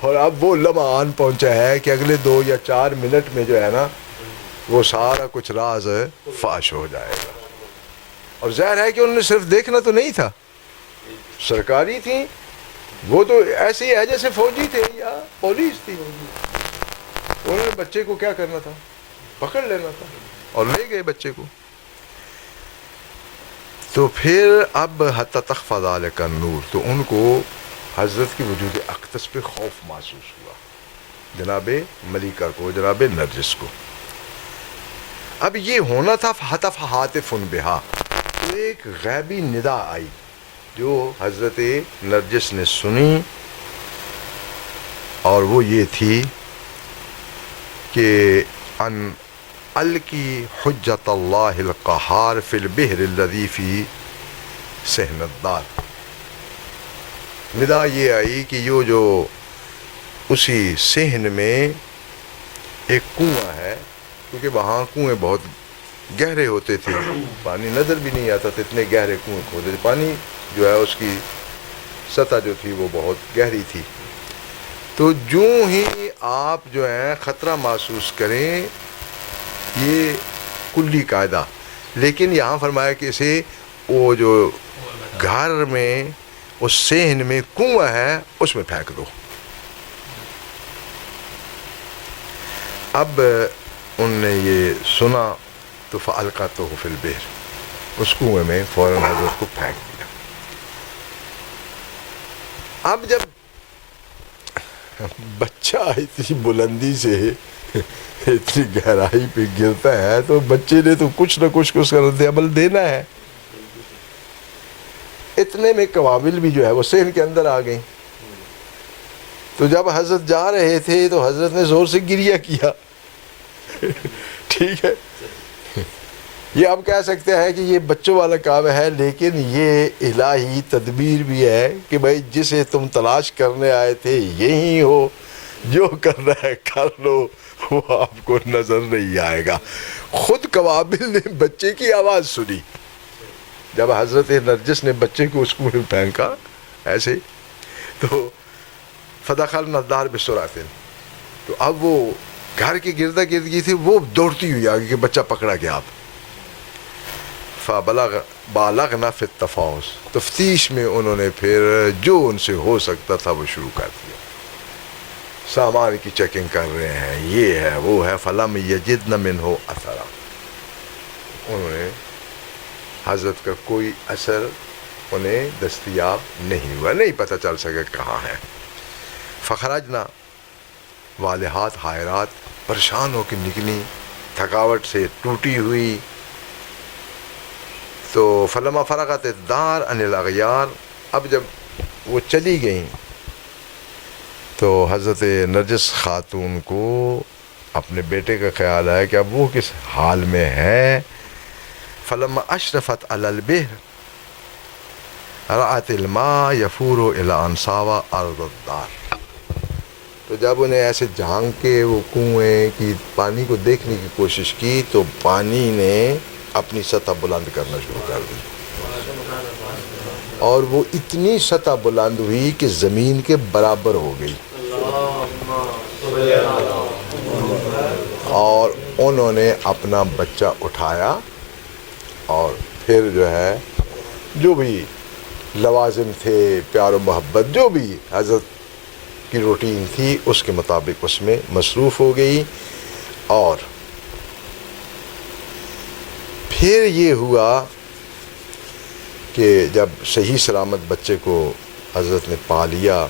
اور اب وہ لمحہ آن پہنچا ہے کہ اگلے 2 یا 4 منٹ میں جو ہے نا وہ سارا کچھ راز فاش ہو جائے گا. اور ظاہر ہے کہ انہوں نے صرف دیکھنا تو نہیں تھا، سرکاری تھیں وہ تو ایسے ہی ہے جیسے فوجی تھے یا پولیس تھی. انہوں نے بچے کو کیا کرنا تھا؟ پکڑ لینا تھا اور لے گئے بچے کو. تو پھر اب حتی تخفی ذلک النور، تو ان کو حضرت کی وجود اقدس پہ خوف محسوس ہوا، جناب ملیکہ کو، جناب نرجس کو. اب یہ ہونا تھا حتف ہاتف بہا، تو ایک غیبی ندا آئی جو حضرت نرجس نے سنی، اور وہ یہ تھی کہ ان الکی حجت اللہ القہار فی البحر الذی فی صحن الدار. ندا یہ آئی کہ یہ جو اسی صحن میں ایک کنواں ہے، کیونکہ وہاں کنویں بہت گہرے ہوتے تھے، پانی نظر بھی نہیں آتا تھا، اتنے گہرے کنویں کھودے تھے، پانی جو ہے اس کی سطح جو تھی وہ بہت گہری تھی. تو جو ہی آپ جو ہیں خطرہ محسوس کریں، یہ کلی قاعدہ، لیکن یہاں فرمایا کہ اسے وہ جو گھر میں اس صحن میں کنواں ہے اس میں پھینک دو. اب ان نے یہ سنا تو فَأَلْقَتْهُ فِي الْبِحْرِ، اس کنویں میں فوراً حضرت کو پھینک دیا. اب جب بچہ اتنی بلندی سے اتنی گہرائی پہ گرتا ہے تو بچے نے تو کچھ نہ کچھ اس کا رد عمل دینا ہے. اتنے میں قوابل بھی جو ہے وہ صحن کے اندر آ گئیں. تو جب حضرت جا رہے تھے تو حضرت نے زور سے گریہ کیا. ٹھیک ہے، یہ آپ کہہ سکتے ہیں کہ یہ بچوں والا کام ہے، لیکن یہ الہی تدبیر بھی ہے کہ بھائی جسے تم تلاش کرنے آئے تھے یہی ہو، جو کرنا ہے کر لو، وہ آپ کو نظر نہیں آئے گا. خود قوابل نے بچے کی آواز سنی جب حضرت نرجس نے بچے کو اس کنویں میں پھینکا ایسے، تو فدخلنا الدار بسرعۃ، تو اب وہ گھر کی گردا گردگی تھی، وہ دوڑتی ہوئی آگے کہ بچہ پکڑا گیا. اب بالغنا فی التفاوض، تفتیش میں انہوں نے پھر جو ان سے ہو سکتا تھا وہ شروع کر دیا. سامان کی چیکنگ کر رہے ہیں، یہ ہے وہ ہے. فلم یجدن منہ اثرا، انہوں نے حضرت کا کوئی اثر انہیں دستیاب نہیں ہوا، نہیں پتہ چل سکا کہاں ہے. فخرجنا والہات حائرات، پریشان ہو کے نکلی، تھکاوٹ سے ٹوٹی ہوئی. تو فلما فرغت الدار عن الاغیار، اب جب وہ چلی گئیں تو حضرت نرجس خاتون کو اپنے بیٹے کا خیال آیا کہ اب وہ کس حال میں ہے. فلما اشرفت علی البحر رأت الماء یفور الی انصاوا ارض الدار، تو جب انہیں ایسے جھانک کے وہ کنویں کی پانی کو دیکھنے کی کوشش کی تو پانی نے اپنی سطح بلند کرنا شروع کر دی، اور وہ اتنی سطح بلند ہوئی کہ زمین کے برابر ہو گئی. اور انہوں نے اپنا بچہ اٹھایا اور پھر جو ہے جو بھی لوازم تھے، پیار و محبت، جو بھی حضرت کی روٹین تھی اس کے مطابق اس میں مصروف ہو گئی. اور پھر یہ ہوا کہ جب صحیح سلامت بچے کو حضرت نے پا لیا،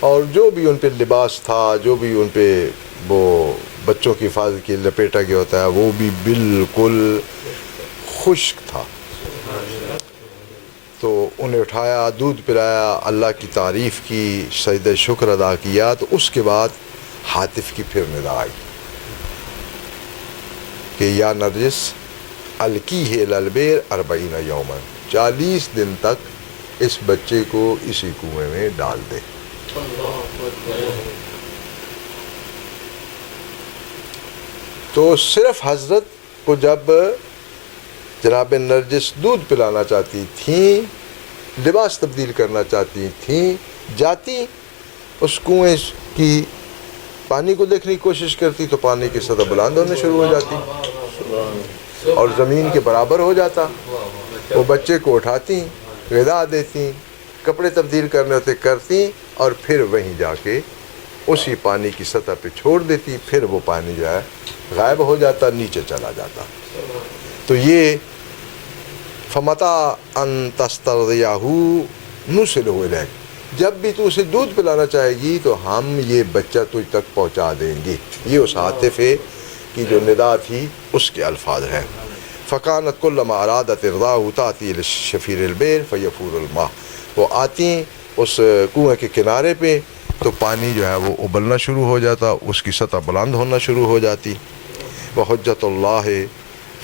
اور جو بھی ان پہ لباس تھا، جو بھی ان پہ وہ بچوں کی حفاظت کی لپیٹا گیا ہوتا ہے، وہ بھی بالکل خشک تھا. تو انہیں اٹھایا، دودھ پلایا، اللہ کی تعریف کی، سجدہ شکر ادا کیا. تو اس کے بعد ہاتف کی پھر ندا آئی کہ یا نرجس القیہ الی البئر 40 یوما، 40 دن تک اس بچے کو اسی کنویں میں ڈال دے. تو صرف حضرت کو جب جناب نرجس دودھ پلانا چاہتی تھیں، لباس تبدیل کرنا چاہتی تھیں، جاتی اس کنویں کی پانی کو دیکھنے کی کوشش کرتی تو پانی کی سطح بلند ہونے شروع ہو جاتی اور زمین کے برابر ہو جاتا. وہ بچے کو اٹھاتی، غذا دیتی، کپڑے تبدیل کرنے ہوتے کرتی اور پھر وہیں جا کے اسی پانی کی سطح پہ چھوڑ دیتی، پھر وہ پانی جو ہے غائب ہو جاتا، نیچے چلا جاتا۔ تو یہ فمتا ان تسترضعہ نصلہ الیک، جب بھی تو اسے دودھ پلانا چاہے گی تو ہم یہ بچہ تجھ تک پہنچا دیں گے۔ یہ اس عاطفے کی جو ندا تھی اس کے الفاظ ہیں۔ فکانت کلما ارادت ارضاہ تاتی لشفیر البئر فیفور الماء، وہ آتی اس کنویں کے کنارے پہ تو پانی جو ہے وہ ابلنا شروع ہو جاتا، اس کی سطح بلند ہونا شروع ہو جاتی۔ وحجت اللہ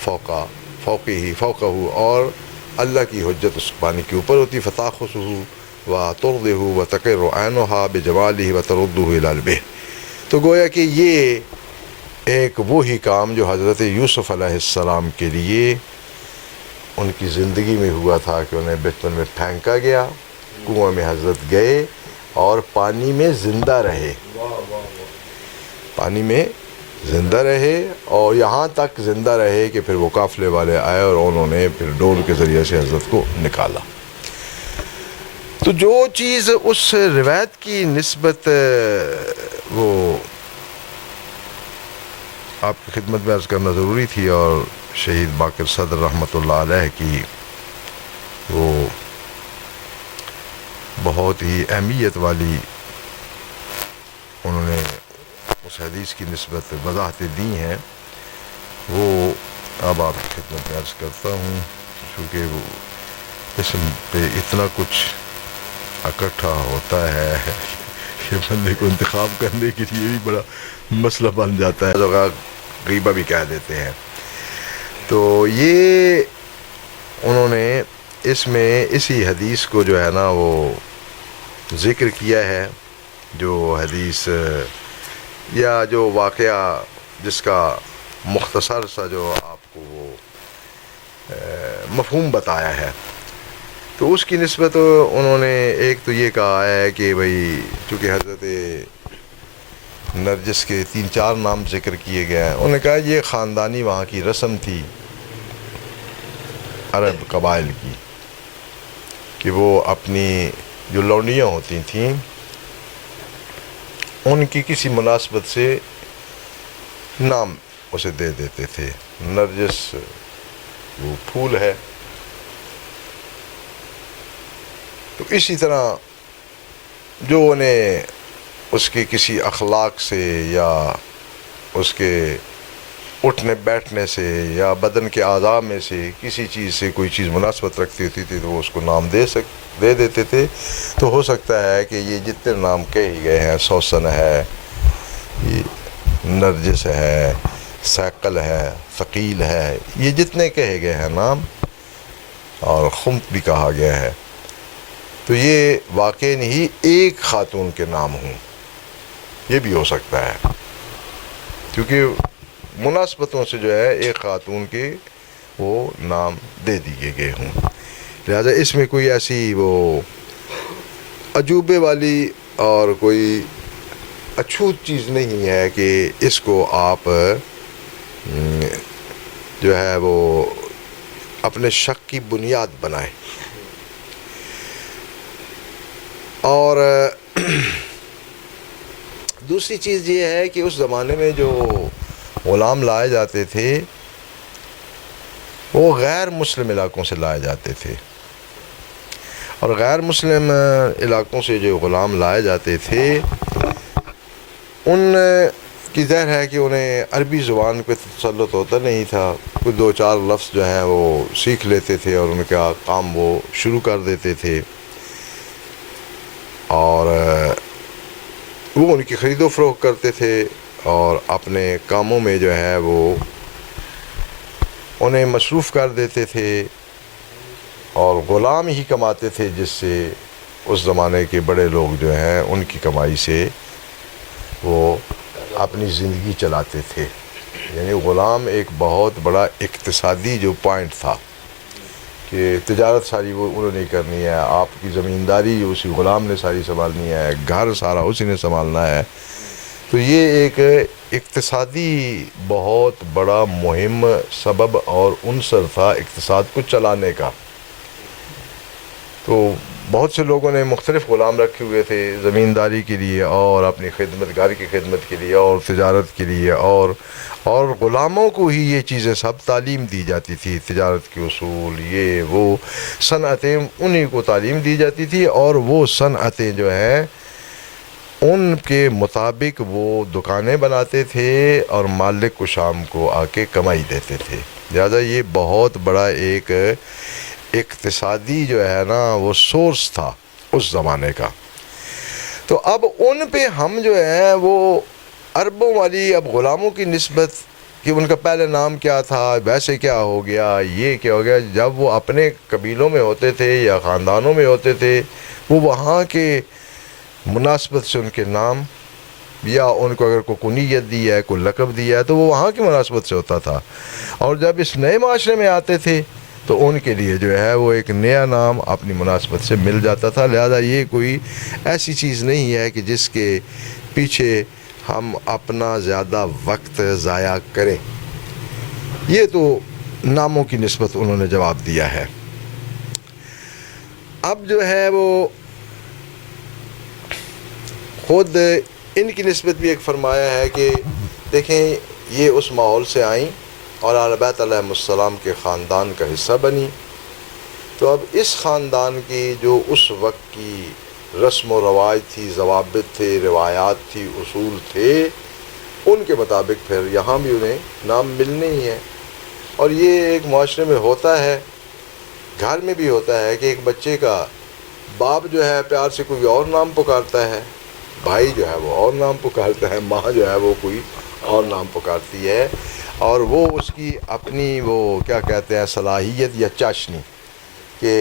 فوقہ، اور اللہ کی حجت اس پانی کے اوپر ہوتی۔ فتاخذہ وترضہ وتقر عینھا بجمالہ وتردہ الی البئر۔ تو گویا کہ یہ ایک وہی کام جو حضرت یوسف علیہ السلام کے لیے ان کی زندگی میں ہوا تھا کہ انہیں بچپن میں پھینکا گیا، کنویں میں حضرت گئے اور پانی میں زندہ رہے، پانی میں زندہ رہے، اور یہاں تک زندہ رہے کہ پھر وہ قافلے والے آئے اور انہوں نے پھر ڈول کے ذریعے سے حضرت کو نکالا۔ تو جو چیز اس روایت کی نسبت وہ آپ کی خدمت میں عرض کرنا ضروری تھی، اور شہید باقر صدر رحمۃ اللہ علیہ کی وہ بہت ہی اہمیت والی انہوں نے اس حدیث کی نسبت وضاحتیں دی ہیں، وہ اب آپ کی خدمت میں عرض کرتا ہوں، چونکہ وہ اس پہ اتنا کچھ اکٹھا ہوتا ہے کہ بندے کو انتخاب کرنے کے لیے بھی بڑا مسئلہ بن جاتا ہے، غیبہ بھی کہہ دیتے ہیں۔ تو یہ انہوں نے اس میں اسی حدیث کو جو ہے نا وہ ذکر کیا ہے، جو حدیث یا جو واقعہ جس کا مختصر سا جو آپ کو وہ مفہوم بتایا ہے، تو اس کی نسبت انہوں نے ایک تو یہ کہا ہے کہ بھئی چونکہ حضرت نرجس کے 3-4 نام ذکر کیے گئے ہیں، انہوں نے کہا یہ خاندانی وہاں کی رسم تھی عرب قبائل کی کہ وہ اپنی جو لونڈیاں ہوتی تھیں ان کی کسی مناسبت سے نام اسے دے دیتے تھے۔ نرجس وہ پھول ہے، تو اسی طرح جو انہیں اس کے کسی اخلاق سے یا اس کے اٹھنے بیٹھنے سے یا بدن کے اعضاء میں سے کسی چیز سے کوئی چیز مناسبت رکھتی ہوتی تھی تو وہ اس کو نام دے دیتے تھے۔ تو ہو سکتا ہے کہ یہ جتنے نام کہے گئے ہیں، سوسن ہے، یہ نرجس ہے، سیقل ہے، ثقیل ہے، یہ جتنے کہے گئے ہیں نام، اور خمت بھی کہا گیا ہے، تو یہ واقع نہیں ایک خاتون کے نام ہوں، یہ بھی ہو سکتا ہے، کیونکہ مناسبتوں سے جو ہے ایک خاتون کے وہ نام دے دیے گئے ہوں، لہذا اس میں کوئی ایسی وہ عجوبے والی اور کوئی اچھوت چیز نہیں ہے کہ اس کو آپ جو ہے وہ اپنے شک کی بنیاد بنائیں۔ اور دوسری چیز یہ ہے کہ اس زمانے میں جو غلام لائے جاتے تھے وہ غیر مسلم علاقوں سے لائے جاتے تھے، اور غیر مسلم علاقوں سے جو غلام لائے جاتے تھے ان کی ظاہر ہے کہ انہیں عربی زبان پہ تسلط ہوتا نہیں تھا، کوئی 2-4 لفظ جو ہیں وہ سیکھ لیتے تھے اور ان کا کام وہ شروع کر دیتے تھے، اور وہ ان کی خرید و فروخت کرتے تھے اور اپنے کاموں میں جو ہے وہ انہیں مصروف کر دیتے تھے، اور غلام ہی کماتے تھے جس سے اس زمانے کے بڑے لوگ جو ہیں ان کی کمائی سے وہ اپنی زندگی چلاتے تھے۔ یعنی غلام ایک بہت بڑا اقتصادی جو پوائنٹ تھا کہ تجارت ساری وہ انہوں نے کرنی ہے، آپ کی زمینداری اسی غلام نے ساری سنبھالنی ہے، گھر سارا اسی نے سنبھالنا ہے، تو یہ ایک اقتصادی بہت بڑا مہم سبب اور عنصر تھا اقتصاد کو چلانے کا۔ تو بہت سے لوگوں نے مختلف غلام رکھے ہوئے تھے زمینداری کے لیے اور اپنی خدمت گار کی خدمت کے لیے اور تجارت کے لیے، اور غلاموں کو ہی یہ چیزیں سب تعلیم دی جاتی تھی، تجارت کے اصول، یہ وہ صنعتیں انہیں کو تعلیم دی جاتی تھی، اور وہ صنعتیں جو ہیں ان کے مطابق وہ دکانیں بناتے تھے اور مالک کو شام کو آ کے کمائی دیتے تھے۔ لہذا یہ بہت بڑا ایک اقتصادی جو ہے نا وہ سورس تھا اس زمانے کا۔ تو اب ان پہ ہم جو ہیں وہ عربوں والی اب غلاموں کی نسبت کہ ان کا پہلے نام کیا تھا، ویسے کیا ہو گیا، یہ کیا ہو گیا، جب وہ اپنے قبیلوں میں ہوتے تھے یا خاندانوں میں ہوتے تھے وہ وہاں کے مناسبت سے ان کے نام یا ان کو اگر کوئی کنیت دی ہے، کوئی لقب دیا ہے تو وہ وہاں کی مناسبت سے ہوتا تھا، اور جب اس نئے معاشرے میں آتے تھے تو ان کے لیے جو ہے وہ ایک نیا نام اپنی مناسبت سے مل جاتا تھا۔ لہذا یہ کوئی ایسی چیز نہیں ہے کہ جس کے پیچھے ہم اپنا زیادہ وقت ضائع کریں، یہ تو ناموں کی نسبت انہوں نے جواب دیا ہے۔ اب جو ہے وہ خود ان کی نسبت بھی ایک فرمایا ہے کہ دیکھیں یہ اس ماحول سے آئیں اور اہل بیت علیہ السلام کے خاندان کا حصہ بنی، تو اب اس خاندان کی جو اس وقت کی رسم و رواج تھی، ضوابط تھے، روایات تھی، اصول تھے، ان کے مطابق پھر یہاں بھی انہیں نام ملنے ہی ہے۔ اور یہ ایک معاشرے میں ہوتا ہے، گھر میں بھی ہوتا ہے کہ ایک بچے کا باپ جو ہے پیار سے کوئی اور نام پکارتا ہے، بھائی جو ہے وہ اور نام پکارتا ہے، ماں جو ہے وہ کوئی اور نام پکارتی ہے، اور وہ اس کی اپنی وہ کیا کہتے ہیں صلاحیت یا چاشنی، کہ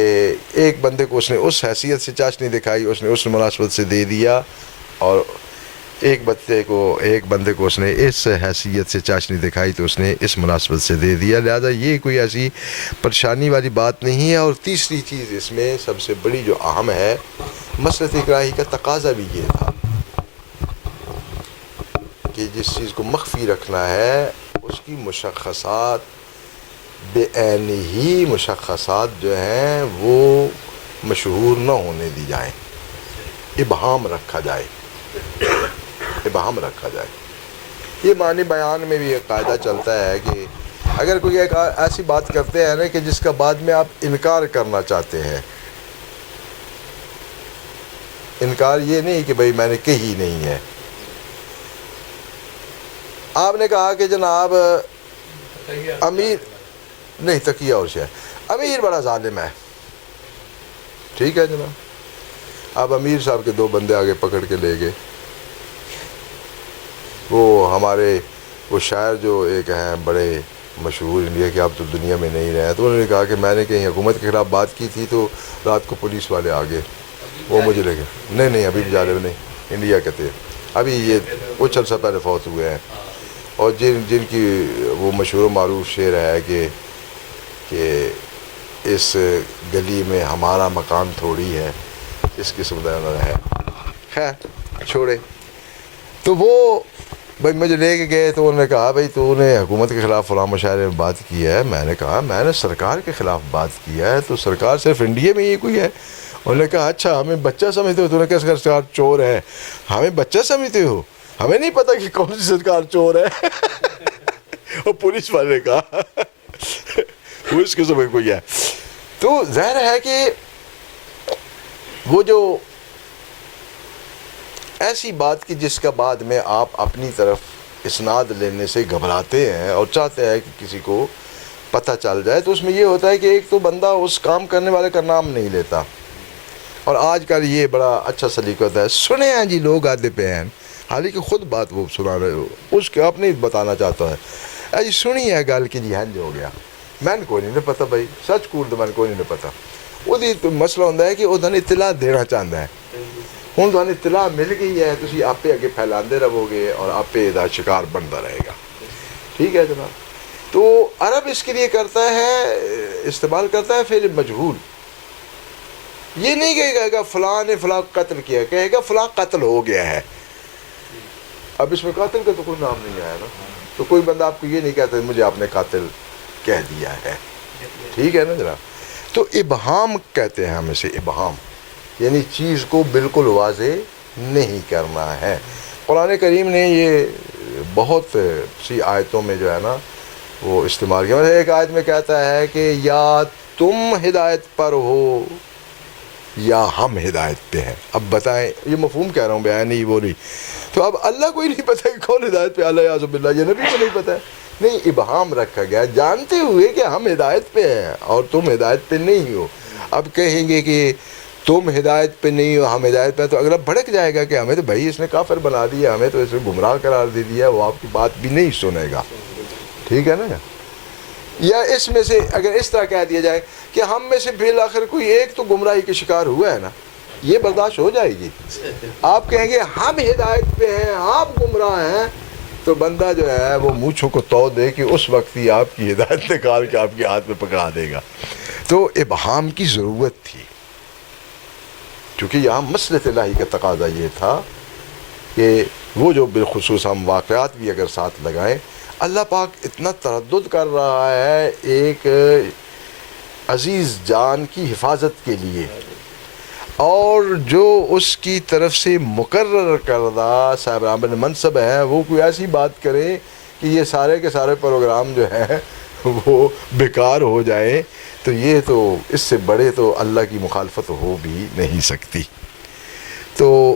ایک بندے کو اس نے اس حیثیت سے چاشنی دکھائی، اس نے اس مناسبت سے دے دیا، اور ایک بندے کو اس نے اس حیثیت سے چاشنی دکھائی تو اس نے اس مناسبت سے دے دیا۔ لہذا یہ کوئی ایسی پریشانی والی بات نہیں ہے۔ اور تیسری چیز اس میں سب سے بڑی جو اہم ہے، مسلط اکراہی کا تقاضا بھی یہ تھا کہ جس چیز کو مخفی رکھنا ہے اس کی مشخصات بے عین ہی مشخصات جو ہیں وہ مشہور نہ ہونے دی جائیں، ابہام رکھا جائے، ابہام رکھا جائے۔ یہ معنی بیان میں بھی ایک قاعدہ چلتا ہے کہ اگر کوئی ایک ایسی بات کرتے ہیں نا کہ جس کا بعد میں آپ انکار کرنا چاہتے ہیں، انکار یہ نہیں کہ بھئی میں نے کہی نہیں ہے، آپ نے کہا کہ جناب امیر نہیں تقیہ اور شے امیر بڑا ظالم ہے، ٹھیک ہے جناب، اب امیر صاحب کے دو بندے آگے پکڑ کے لے گئے، وہ ہمارے وہ شاعر جو ایک ہیں بڑے مشہور انڈیا کے، آپ تو دنیا میں نہیں رہے، تو انہوں نے کہا کہ میں نے کہیں حکومت کے خلاف بات کی تھی تو رات کو پولیس والے آ گئے، وہ مجھے لے گئے، نہیں ابھی جالب نہیں، انڈیا کے تھے، ابھی یہ کچھ عرصہ پہلے فوت ہوئے ہیں، اور جن کی وہ مشہور و معروف شعر ہے کہ اس گلی میں ہمارا مکان تھوڑی ہے، اس قسم کا ہے، خیر چھوڑے۔ تو وہ بھائی مجھے لے کے گئے تو انہوں نے کہا بھائی تو نے حکومت کے خلاف فلاں مشاعرے میں بات کی ہے، میں نے کہا میں نے سرکار کے خلاف بات کی ہے، تو سرکار صرف انڈیا میں یہ کوئی ہے؟ انہوں نے کہا اچھا ہمیں بچہ سمجھتے ہو؟ تو نے کہا سرکار چور ہے، ہمیں بچہ سمجھتے ہو؟ ہمیں نہیں پتہ کہ کون سی سرکار چور ہے۔ اور پولیس والے کا وہ اس قسم میں کوئی ہے۔ تو ظاہر ہے کہ وہ جو ایسی بات کی جس کا بعد میں آپ اپنی طرف اسناد لینے سے گھبراتے ہیں اور چاہتے ہیں کہ کسی کو پتہ چل جائے، تو اس میں یہ ہوتا ہے کہ ایک تو بندہ اس کام کرنے والے کا نام نہیں لیتا، اور آج کل یہ بڑا اچھا سلیقہ ہوتا ہے، سنے ہیں جی لوگ آتے پہ ہیں، حالانکہ خود بات وہ سنا رہے ہو، اس کے آپ نہیں بتانا چاہتا ہے، جی سنی ہے گل کہ جی ہنج ہو گیا، میں نے کوئی نہیں پتا بھائی سچ کور تو میں نے کوئی نہیں پتا، وہ مسئلہ ہوتا ہے کہ وہ تمہیں اطلاع دینا چاہتا ہے، ہوں تمہیں اطلاع مل گئی ہے، تھی آپ اگے پھیلاندے رہو گے اور آپ دا شکار بنتا رہے گا، ٹھیک ہے جناب۔ تو عرب اس کے لیے کرتا ہے، استعمال کرتا ہے فعل مجہول، یہ نہیں کہے گا فلاں نے فلاں قتل کیا، کہے گا فلاں قتل ہو گیا ہے، اب اس میں قاتل کا تو کوئی نام نہیں آیا نا، تو کوئی بندہ آپ کو یہ نہیں کہتا مجھے آپ نے قاتل کہہ دیا ہے، ٹھیک ہے نا جناب۔ تو ابہام کہتے ہیں ہم اسے، ابہام یعنی چیز کو بالکل واضح نہیں کرنا ہے. قرآن کریم نے یہ بہت سی آیتوں میں جو ہے نا وہ استعمال کیا. ایک آیت میں کہتا ہے کہ یا تم ہدایت پر ہو یا ہم ہدایت پہ ہیں. اب بتائیں, یہ مفہوم کہہ رہا ہوں, بیان نہیں وہ نہیں. تو اب اللہ کو ہی نہیں پتہ کہ کون ہدایت پہ, اللہ یعوذ باللہ, یہ نبی کو نہیں پتہ ہے. نہیں, ابہام رکھا گیا جانتے ہوئے کہ ہم ہدایت پہ ہیں اور تم ہدایت پہ نہیں ہو. اب کہیں گے کہ تم ہدایت پہ نہیں ہو ہم ہدایت پہ, تو اگلا بھڑک جائے گا کہ ہمیں تو بھائی اس نے کافر بنا دیا, ہمیں تو اس نے گمراہ قرار دے دیا, وہ آپ کی بات بھی نہیں سنے گا. ٹھیک ہے نا. یا اس میں سے اگر اس طرح کہہ دیا جائے کہ ہم میں سے بالآخر کوئی ایک تو گمراہی کے شکار ہوا ہے نا, یہ برداشت ہو جائے گی. آپ کہیں گے ہم ہدایت پہ ہیں آپ گمراہ ہیں, تو بندہ جو ہے وہ مونچھوں کو تو دے کہ اس وقت ہی آپ کی ہدایت نکال کے آپ کے ہاتھ میں پکڑا دے گا. تو ابہام کی ضرورت تھی, کیونکہ یہاں مصلحت الہی کا تقاضا یہ تھا کہ وہ جو بالخصوص ہم واقعات بھی اگر ساتھ لگائیں, اللہ پاک اتنا تردد کر رہا ہے ایک عزیز جان کی حفاظت کے لیے, اور جو اس کی طرف سے مقرر کردہ صاحب منصب ہے وہ کوئی ایسی بات کرے کہ یہ سارے کے سارے پروگرام جو ہیں وہ بیکار ہو جائیں, تو یہ تو اس سے بڑے تو اللہ کی مخالفت ہو بھی نہیں سکتی. تو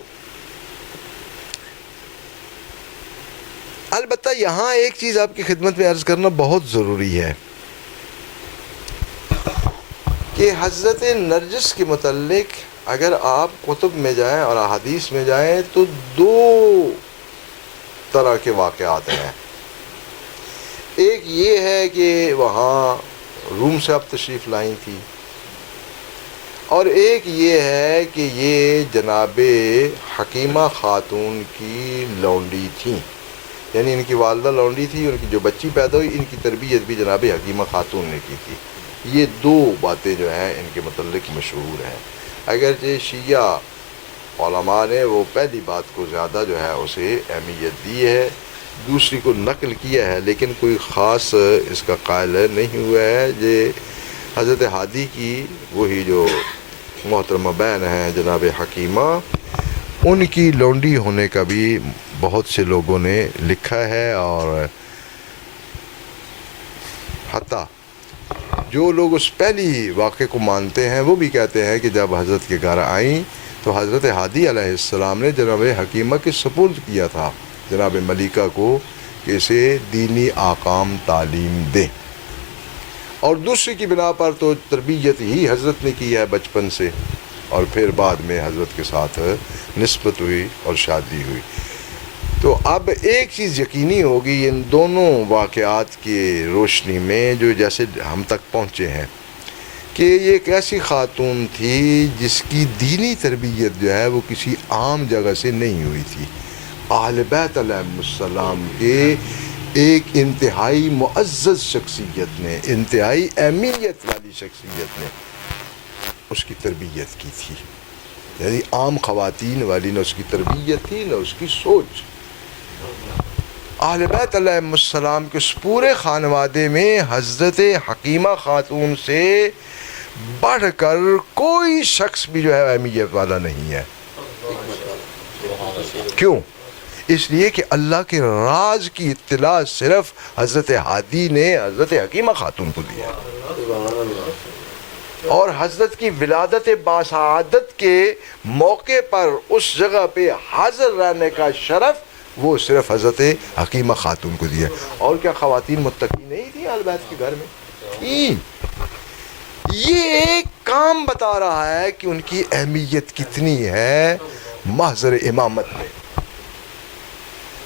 البتہ یہاں ایک چیز آپ کی خدمت میں عرض کرنا بہت ضروری ہے کہ حضرت نرجس کے متعلق اگر آپ کتب میں جائیں اور احادیث میں جائیں تو دو طرح کے واقعات ہیں. ایک یہ ہے کہ وہاں روم سے آپ تشریف لائی تھی, اور ایک یہ ہے کہ یہ جناب حکیمہ خاتون کی لونڈی تھیں, یعنی ان کی والدہ لونڈی تھی, ان کی جو بچی پیدا ہوئی ان کی تربیت بھی جناب حکیمہ خاتون نے کی تھی. یہ دو باتیں جو ہیں ان کے متعلق مشہور ہیں. اگرچہ شیعہ علماء نے وہ پہلی بات کو زیادہ جو ہے اسے اہمیت دی ہے, دوسری کو نقل کیا ہے, لیکن کوئی خاص اس کا قائل نہیں ہوا ہے. یہ حضرت ہادی کی وہی جو محترمہ بہن ہیں جناب حکیمہ, ان کی لونڈی ہونے کا بھی بہت سے لوگوں نے لکھا ہے, اور حتیٰ جو لوگ اس پہلی واقعے کو مانتے ہیں وہ بھی کہتے ہیں کہ جب حضرت کے گھر آئیں تو حضرت ہادی علیہ السلام نے جناب حکیمہ کے سپرد کیا تھا جناب ملیکہ کو کہ اسے دینی احکام تعلیم دیں, اور دوسری کی بنا پر تو تربیت ہی حضرت نے کی ہے بچپن سے, اور پھر بعد میں حضرت کے ساتھ نسبت ہوئی اور شادی ہوئی. تو اب ایک چیز یقینی ہوگی ان دونوں واقعات کی روشنی میں جو جیسے ہم تک پہنچے ہیں کہ یہ ایک ایسی خاتون تھی جس کی دینی تربیت جو ہے وہ کسی عام جگہ سے نہیں ہوئی تھی. اہل بیت علیہ السلام کے ایک انتہائی معزز شخصیت نے, انتہائی اہمیت والی شخصیت نے اس کی تربیت کی تھی. یعنی عام خواتین والی نہ اس کی تربیت تھی نہ اس کی سوچ. اہل بیت علیہ السلام کے اس پورے خانوادے میں حضرت حکیمہ خاتون سے بڑھ کر کوئی شخص بھی جو ہے اہمیت والا نہیں ہے. کیوں؟ اس لیے کہ اللہ کے راز کی اطلاع صرف حضرت ہادی نے حضرت حکیمہ خاتون کو دیا, اور حضرت کی ولادت باسعادت کے موقع پر اس جگہ پہ حاضر رہنے کا شرف وہ صرف حضرت حکیمہ خاتون کو دیا. اور کیا خواتین متقی نہیں تھیں اہل بیت کے گھر میں؟ تھیں. یہ ایک کام بتا رہا ہے کہ ان کی اہمیت کتنی ہے محضر امامت میں.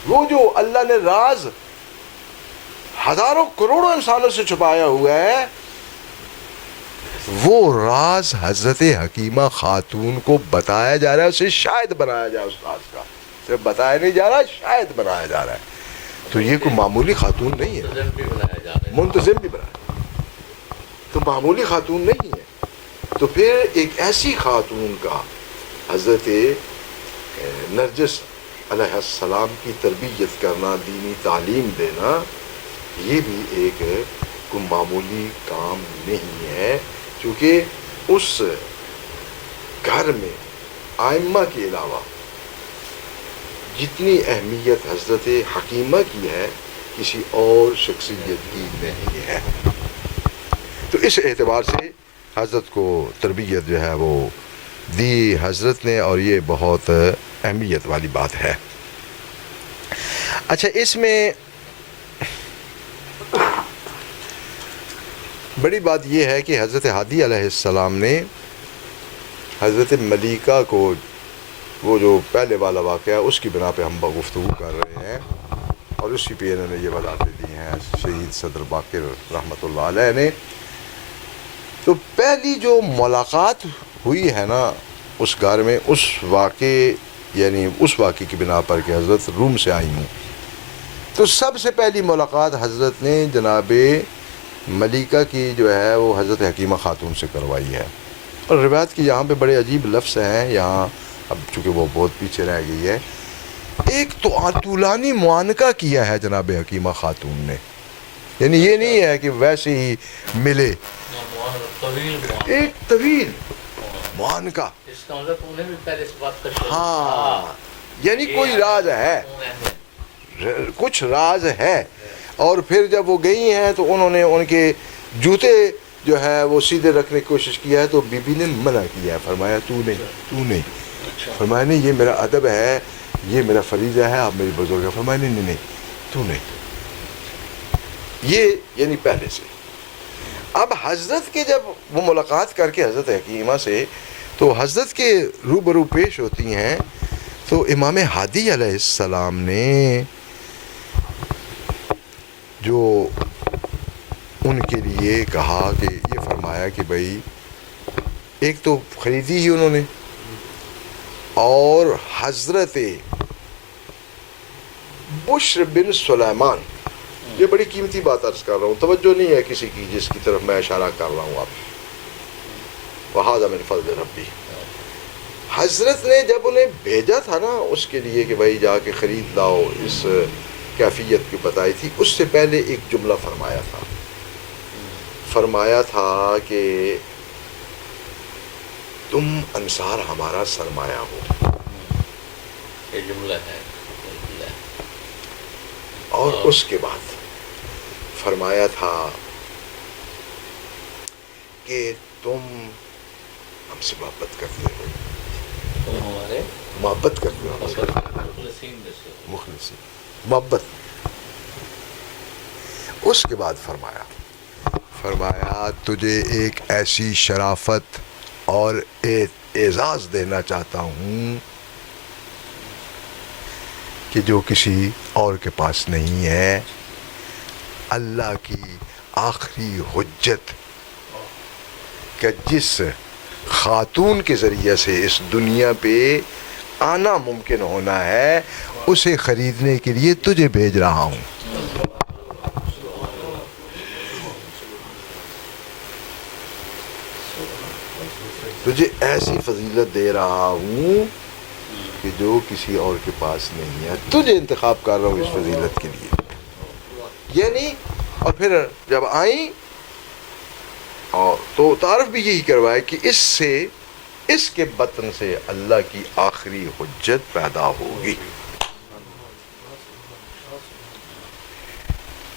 وہ جو اللہ نے راز ہزاروں کروڑوں انسانوں سے چھپایا ہوا ہے, وہ راز حضرت حکیمہ خاتون کو بتایا جا رہا ہے, اسے شاید بنایا جائے اس راز کا, صرف بتایا نہیں جا رہا, شاید بنایا جا رہا ہے. تو یہ کوئی معمولی خاتون نہیں ہے, منتظم بھی بنایا, تو معمولی خاتون نہیں ہے. تو پھر ایک ایسی خاتون کا حضرت نرجس علیہ السلام کی تربیت کرنا, دینی تعلیم دینا, یہ بھی ایک کوئی معمولی کام نہیں ہے. چونکہ اس گھر میں آئمہ کے علاوہ جتنی اہمیت حضرت حکیمہ کی ہے کسی اور شخصیت کی نہیں ہے. تو اس اعتبار سے حضرت کو تربیت جو ہے وہ دی حضرت نے، اور یہ بہت اہمیت والی بات ہے. اچھا، اس میں بڑی بات یہ ہے کہ حضرت ہادی علیہ السلام نے حضرت ملیکہ کو، وہ جو پہلے والا واقعہ اس کی بنا پہ ہم گفتگو کر رہے ہیں، اور اسی پہ انہوں نے یہ وضاحتیں دی ہیں شہید صدر باقر رحمۃ اللہ علیہ نے. تو پہلی جو ملاقات ہوئی ہے نا اس گھر میں، اس واقعے یعنی اس واقعے کی بنا پر کہ حضرت روم سے آئی ہوں، تو سب سے پہلی ملاقات حضرت نے جناب ملیکہ کی جو ہے وہ حضرت حکیمہ خاتون سے کروائی ہے. اور روایت کی یہاں پہ بڑے عجیب لفظ ہیں یہاں، اب چونکہ وہ بہت پیچھے رہ گئی ہے. ایک تو طولانی معانقہ کیا ہے جناب حکیمہ خاتون نے، یعنی یہ نہیں ہے کہ ویسے ہی ملے، ایک طویل معانقہ. ہاں، یعنی کوئی راز ہے، کچھ راز ہے. اور پھر جب وہ گئی ہیں تو انہوں نے ان کے جوتے جو ہے وہ سیدھے رکھنے کی کوشش کیا ہے، تو بی بی نے منع کیا ہے، فرمایا تو نہیں. فرمایا نہیں، یہ میرا ادب ہے، یہ میرا فریضہ ہے، آپ میری بزرگ ہے. فرمایا نہیں تو نہیں. یہ یعنی پہلے سے. اب حضرت کے جب وہ ملاقات کر کے حضرت حکیمہ سے تو حضرت کے روبرو پیش ہوتی ہیں، تو امام ہادی علیہ السلام نے جو ان کے لیے کہا کہ یہ فرمایا کہ بھائی ایک تو خریدی ہی انہوں نے، اور حضرت بشر بن سلیمان، یہ بڑی قیمتی بات عرض کر رہا ہوں، توجہ نہیں ہے کسی کی جس کی طرف میں اشارہ کر رہا ہوں. آپ وَهَذَا مِنْ فَضْلِ رَبِّي، حضرت نے جب انہیں بھیجا تھا نا اس کے لیے کہ بھائی جا کے خرید لاؤ، اس کیفیت کی بتائی تھی، اس سے پہلے ایک جملہ فرمایا تھا کہ تم انصار ہمارا سرمایہ ہو. یہ جملہ ہے. اور اس کے بعد فرمایا تھا کہ تم ہم سے محبت کرتے ہو، تم ہمارے محبت کرتے ہو، مخلصین محبت. اس کے بعد فرمایا تجھے ایک ایسی شرافت اور اعزاز دینا چاہتا ہوں کہ جو کسی اور کے پاس نہیں ہے. اللہ کی آخری حجت کہ جس خاتون کے ذریعے سے اس دنیا پہ آنا ممکن ہونا ہے، اسے خریدنے کے لیے تجھے بھیج رہا ہوں. تجھے ایسی فضیلت دے رہا ہوں کہ جو کسی اور کے پاس نہیں ہے، تجھے انتخاب کر رہا ہوں اس فضیلت کے لیے. یعنی اور پھر جب آئیں اور تو تعارف بھی یہی کروایا کہ اس کے بطن سے اللہ کی آخری حجت پیدا ہوگی.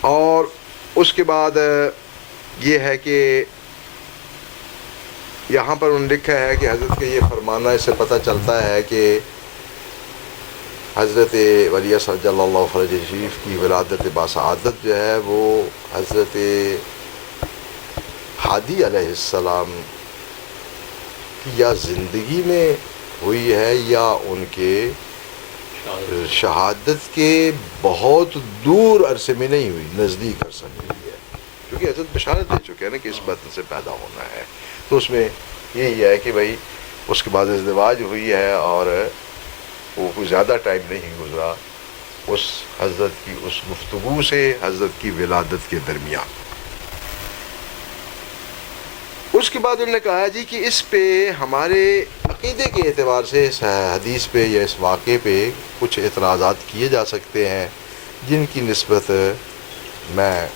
اور اس کے بعد یہ ہے کہ یہاں پر انہوں نے لکھا ہے کہ حضرت کے یہ فرمانا، اس سے پتہ چلتا ہے کہ حضرت ولی صلی اللہ فرج شریف کی ولادت باسعادت جو ہے وہ حضرت ہادی علیہ السلام کی یا زندگی میں ہوئی ہے یا ان کے شہادت کے بہت دور عرصے میں نہیں ہوئی، نزدیک عرصے میں ہوئی ہے، کیونکہ حضرت بشارت دے چکے ہیں نا کہ اس بطن سے پیدا ہونا ہے. تو اس میں یہی ہے کہ بھائی اس کے بعد ازدواج ہوئی ہے اور وہ کوئی زیادہ ٹائم نہیں گزرا اس حضرت کی اس گفتگو سے حضرت کی ولادت کے درمیان. اس کے بعد انہوں نے کہا جی کہ اس پہ ہمارے عقیدے کے اعتبار سے اس حدیث پہ یا اس واقعے پہ کچھ اعتراضات کیے جا سکتے ہیں، جن کی نسبت میں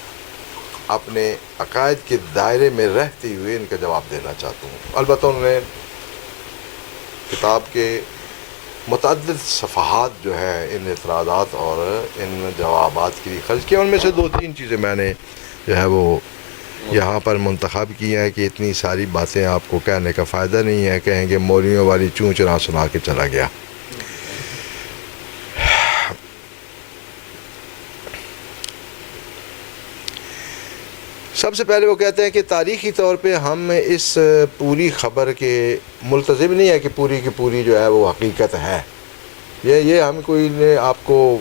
اپنے عقائد کے دائرے میں رہتے ہوئے ان کا جواب دینا چاہتا ہوں. البتہ انہوں نے کتاب کے متعدد صفحات جو ہیں ان اعتراضات اور ان جوابات کے لیے خرچ کیا. ان میں سے 2-3 چیزیں میں نے جو ہے وہ یہاں پر منتخب کی ہیں کہ اتنی ساری باتیں آپ کو کہنے کا فائدہ نہیں ہے, کہیں گے مولیوں والی چونچنا سنا کے چلا گیا. سب سے پہلے وہ کہتے ہیں کہ تاریخی طور پہ ہم اس پوری خبر کے ملتزم نہیں ہے کہ پوری کی پوری جو ہے وہ حقیقت ہے. یہ ہم کوئی نے آپ کو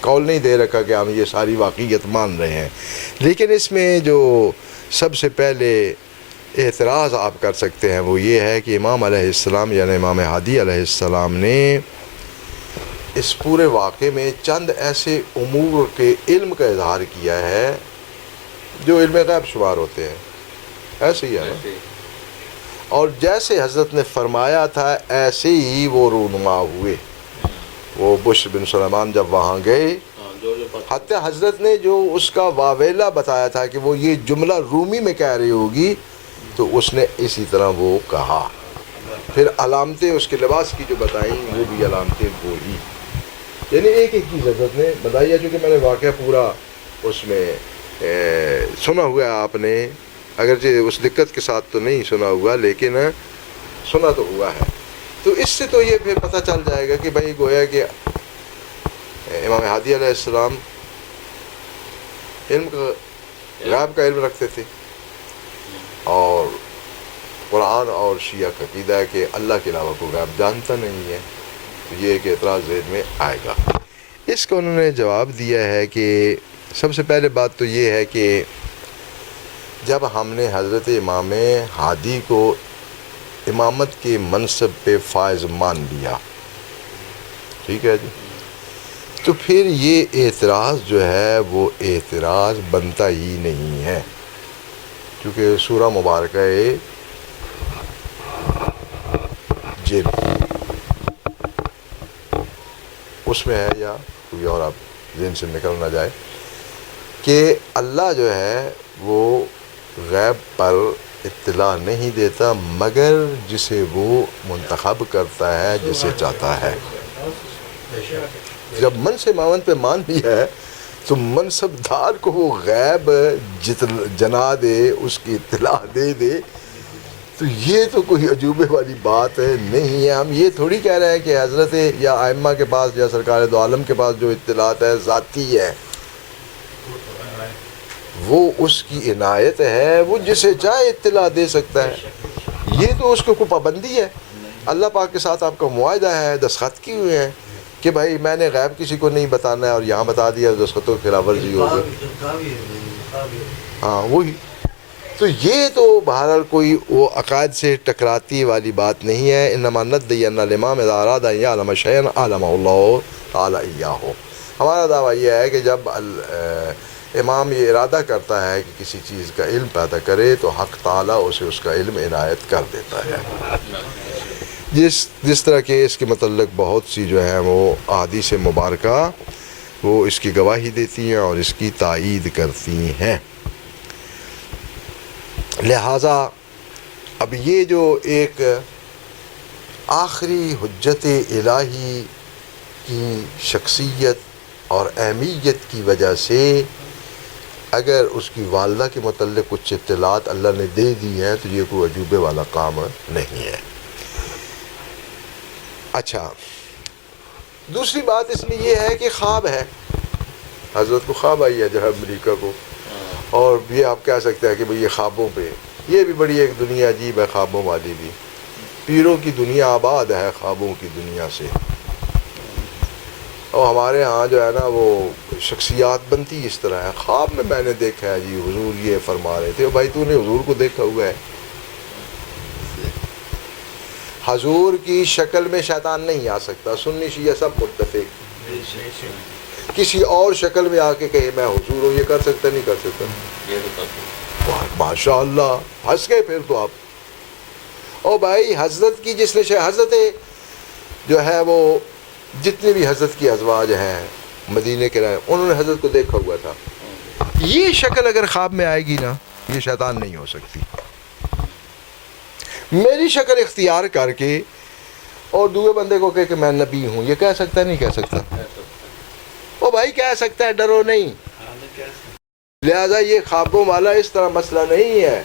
قول نہیں دے رکھا کہ ہم یہ ساری واقعیت مان رہے ہیں, لیکن اس میں جو سب سے پہلے اعتراض آپ کر سکتے ہیں وہ یہ ہے کہ امام علیہ السلام یعنی امام ہادی علیہ السلام نے اس پورے واقعے میں چند ایسے امور کے علم کا اظہار کیا ہے جو علم غیب شمار ہوتے ہیں. ایسے ہی ہے نا, اور جیسے حضرت نے فرمایا تھا ایسے ہی وہ رونما ہوئے. وہ بشر بن سلیمان جب وہاں گئے, حتی حضرت نے جو اس کا واویلا بتایا تھا کہ وہ یہ جملہ رومی میں کہہ رہی ہوگی, تو اس نے اسی طرح وہ کہا. پھر علامتیں اس کے لباس کی جو بتائیں وہ بھی علامتیں وہی, یعنی ایک ایک چیز حضرت نے بتائی ہے. چونکہ میں نے واقعہ پورا اس میں سنا ہوا ہے, آپ نے اگرچہ اس دقت کے ساتھ تو نہیں سنا ہوا لیکن سنا تو ہوا ہے. تو اس سے تو یہ پھر پتہ چل جائے گا کہ بھائی گویا کہ امام ہادی علیہ السلام علم کا غیب کا علم رکھتے تھے, اور قرآن اور شیعہ کا عقیدہ ہے کہ اللہ کے علاوہ کوئی غیب جانتا نہیں ہے. تو یہ ایک اعتراض ذہن میں آئے گا. اس کو انہوں نے جواب دیا ہے کہ سب سے پہلے بات تو یہ ہے کہ جب ہم نے حضرت امام ہادی کو امامت کے منصب پہ فائز مان لیا, ٹھیک ہے جی, تو پھر یہ اعتراض جو ہے وہ اعتراض بنتا ہی نہیں ہے. کیونکہ سورہ مبارکہ جن اس میں ہے, یا کوئی اور آپ ذہن سے نکل نہ جائے, کہ اللہ جو ہے وہ غیب پر اطلاع نہیں دیتا مگر جسے وہ منتخب کرتا ہے جسے چاہتا ہے. جب منصب امامت پہ مان لیا ہے تو منصب دار کو وہ غیب جنا دے, اس کی اطلاع دے دے, تو یہ تو کوئی عجوبے والی بات نہیں ہے. ہم یہ تھوڑی کہہ رہے ہیں کہ حضرت یا ائمہ کے پاس یا سرکار دو عالم کے پاس جو اطلاعات ہے ذاتی ہے, وہ اس کی عنایت ہے, وہ جسے چاہے اطلاع دے سکتا ہے. یہ تو اس کو کوئی پابندی ہے. اللہ پاک کے ساتھ آپ کا معاہدہ ہے, دستخط کیے ہوئے ہیں کہ بھائی میں نے غیب کسی کو نہیں بتانا ہے, اور یہاں بتا دیا دستخطوں کی خلاف ورزی ہوگی. ہاں وہی تو, یہ تو بہرحال کوئی وہ عقائد سے ٹکراتی والی بات نہیں ہے. انما ندعی ان الامام اذا اراد ان یعلم شیئا علمہ اللہ تعالی ایاہ. ہمارا دعویٰ یہ ہے کہ جب امام یہ ارادہ کرتا ہے کہ کسی چیز کا علم پیدا کرے تو حق تعالیٰ اسے اس کا علم عنایت کر دیتا ہے. جس طرح کہ اس کے متعلق بہت سی جو ہیں وہ احادیث مبارکہ وہ اس کی گواہی دیتی ہیں اور اس کی تائید کرتی ہیں. لہٰذا اب یہ جو ایک آخری حجت الہی کی شخصیت اور اہمیت کی وجہ سے اگر اس کی والدہ کے متعلق کچھ اطلاعات اللہ نے دے دی ہیں تو یہ کوئی عجوبے والا کام نہیں ہے. اچھا, دوسری بات اس میں یہ ہے کہ خواب ہے. حضرت کو خواب آئی ہے جو ہے امریکہ کو, اور یہ آپ کہہ سکتے ہیں کہ بھئی یہ خوابوں پہ, یہ بھی بڑی ایک دنیا عجیب ہے خوابوں والی بھی. پیروں کی دنیا آباد ہے خوابوں کی دنیا سے. اور ہمارے ہاں جو ہے نا وہ شخصیات بنتی اس طرح ہے. خواب میں نے دیکھا ہے جی حضور یہ فرما رہے تھے. بھائی تو نے حضور کو دیکھا ہوا ہے؟ حضور کی شکل میں شیطان نہیں آ سکتا. سنی شیعہ سب متفق. کسی اور شکل میں آ کے کہے میں حضور ہوں, یہ کر سکتا نہیں کر سکتا؟ ماشاء اللہ ہنس گئے پھر تو آپ. او بھائی حضرت کی جس نے حضرت جو ہے وہ جتنے بھی حضرت کی ازواج ہیں مدینے کے رہے انہوں نے حضرت کو دیکھا ہوا تھا. یہ شکل اگر خواب میں آئے گی نا یہ شیطان نہیں ہو سکتی. میری شکل اختیار کر کے اور دوسرے بندے کو کہے کہ میں نبی ہوں، یہ کہہ سکتا ہے نہیں کہہ سکتا؟ او بھائی کہہ سکتا ہے، ڈرو نہیں۔ لہذا یہ خوابوں والا اس طرح مسئلہ نہیں ہے،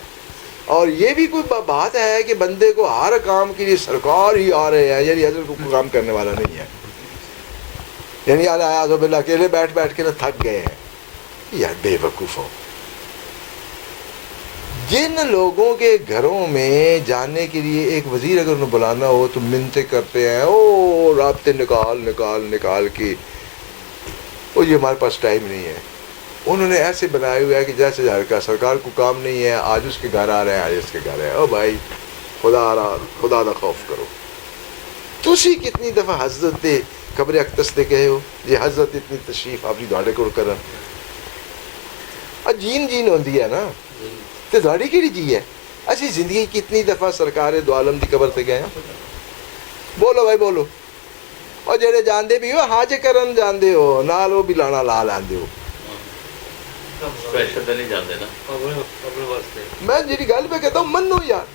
اور یہ بھی کوئی بات ہے کہ بندے کو ہر کام کے لیے سرکار ہی آ رہے ہیں، یعنی حضرت کو کام کرنے والا نہیں ہے، یعنی اعوذ باللہ اکیلے بیٹھ بیٹھ کے نہ تھک گئے ہیں، یار بے وقوف ہو۔ جن لوگوں کے گھروں میں جانے کے لیے ایک وزیر اگر انہیں بلانا ہو تو منتیں کرتے ہیں، او رابطے نکال کے، او یہ ہمارے پاس ٹائم نہیں ہے۔ انہوں نے ایسے بنائے ہوئے ہے کہ جیسے کا سرکار کو کام نہیں ہے، آج اس کے گھر آ رہے ہیں، آج اس کے گھر ہے۔ او بھائی خدا دا خوف کرو۔ تسی کتنی دفعہ حضرت قبر اقدس دے گئے ہو؟ یہ حضرت اتنی تشریف آپ دھاڑے کو کرن جین ہوندی ہے نا، تو دھاڑی کیڑی جی ہے؟ اسی زندگی کتنی دفعہ سرکار دو عالم دی قبر تے گئے ہیں؟ بولو بھائی بولو۔ اور جڑے جاندے بھی ہو حج کرن جاندے ہو، نال وہ بھی لانا لا لیندے ہو۔ میں جی گل پہ کہتا ہوں منو یار،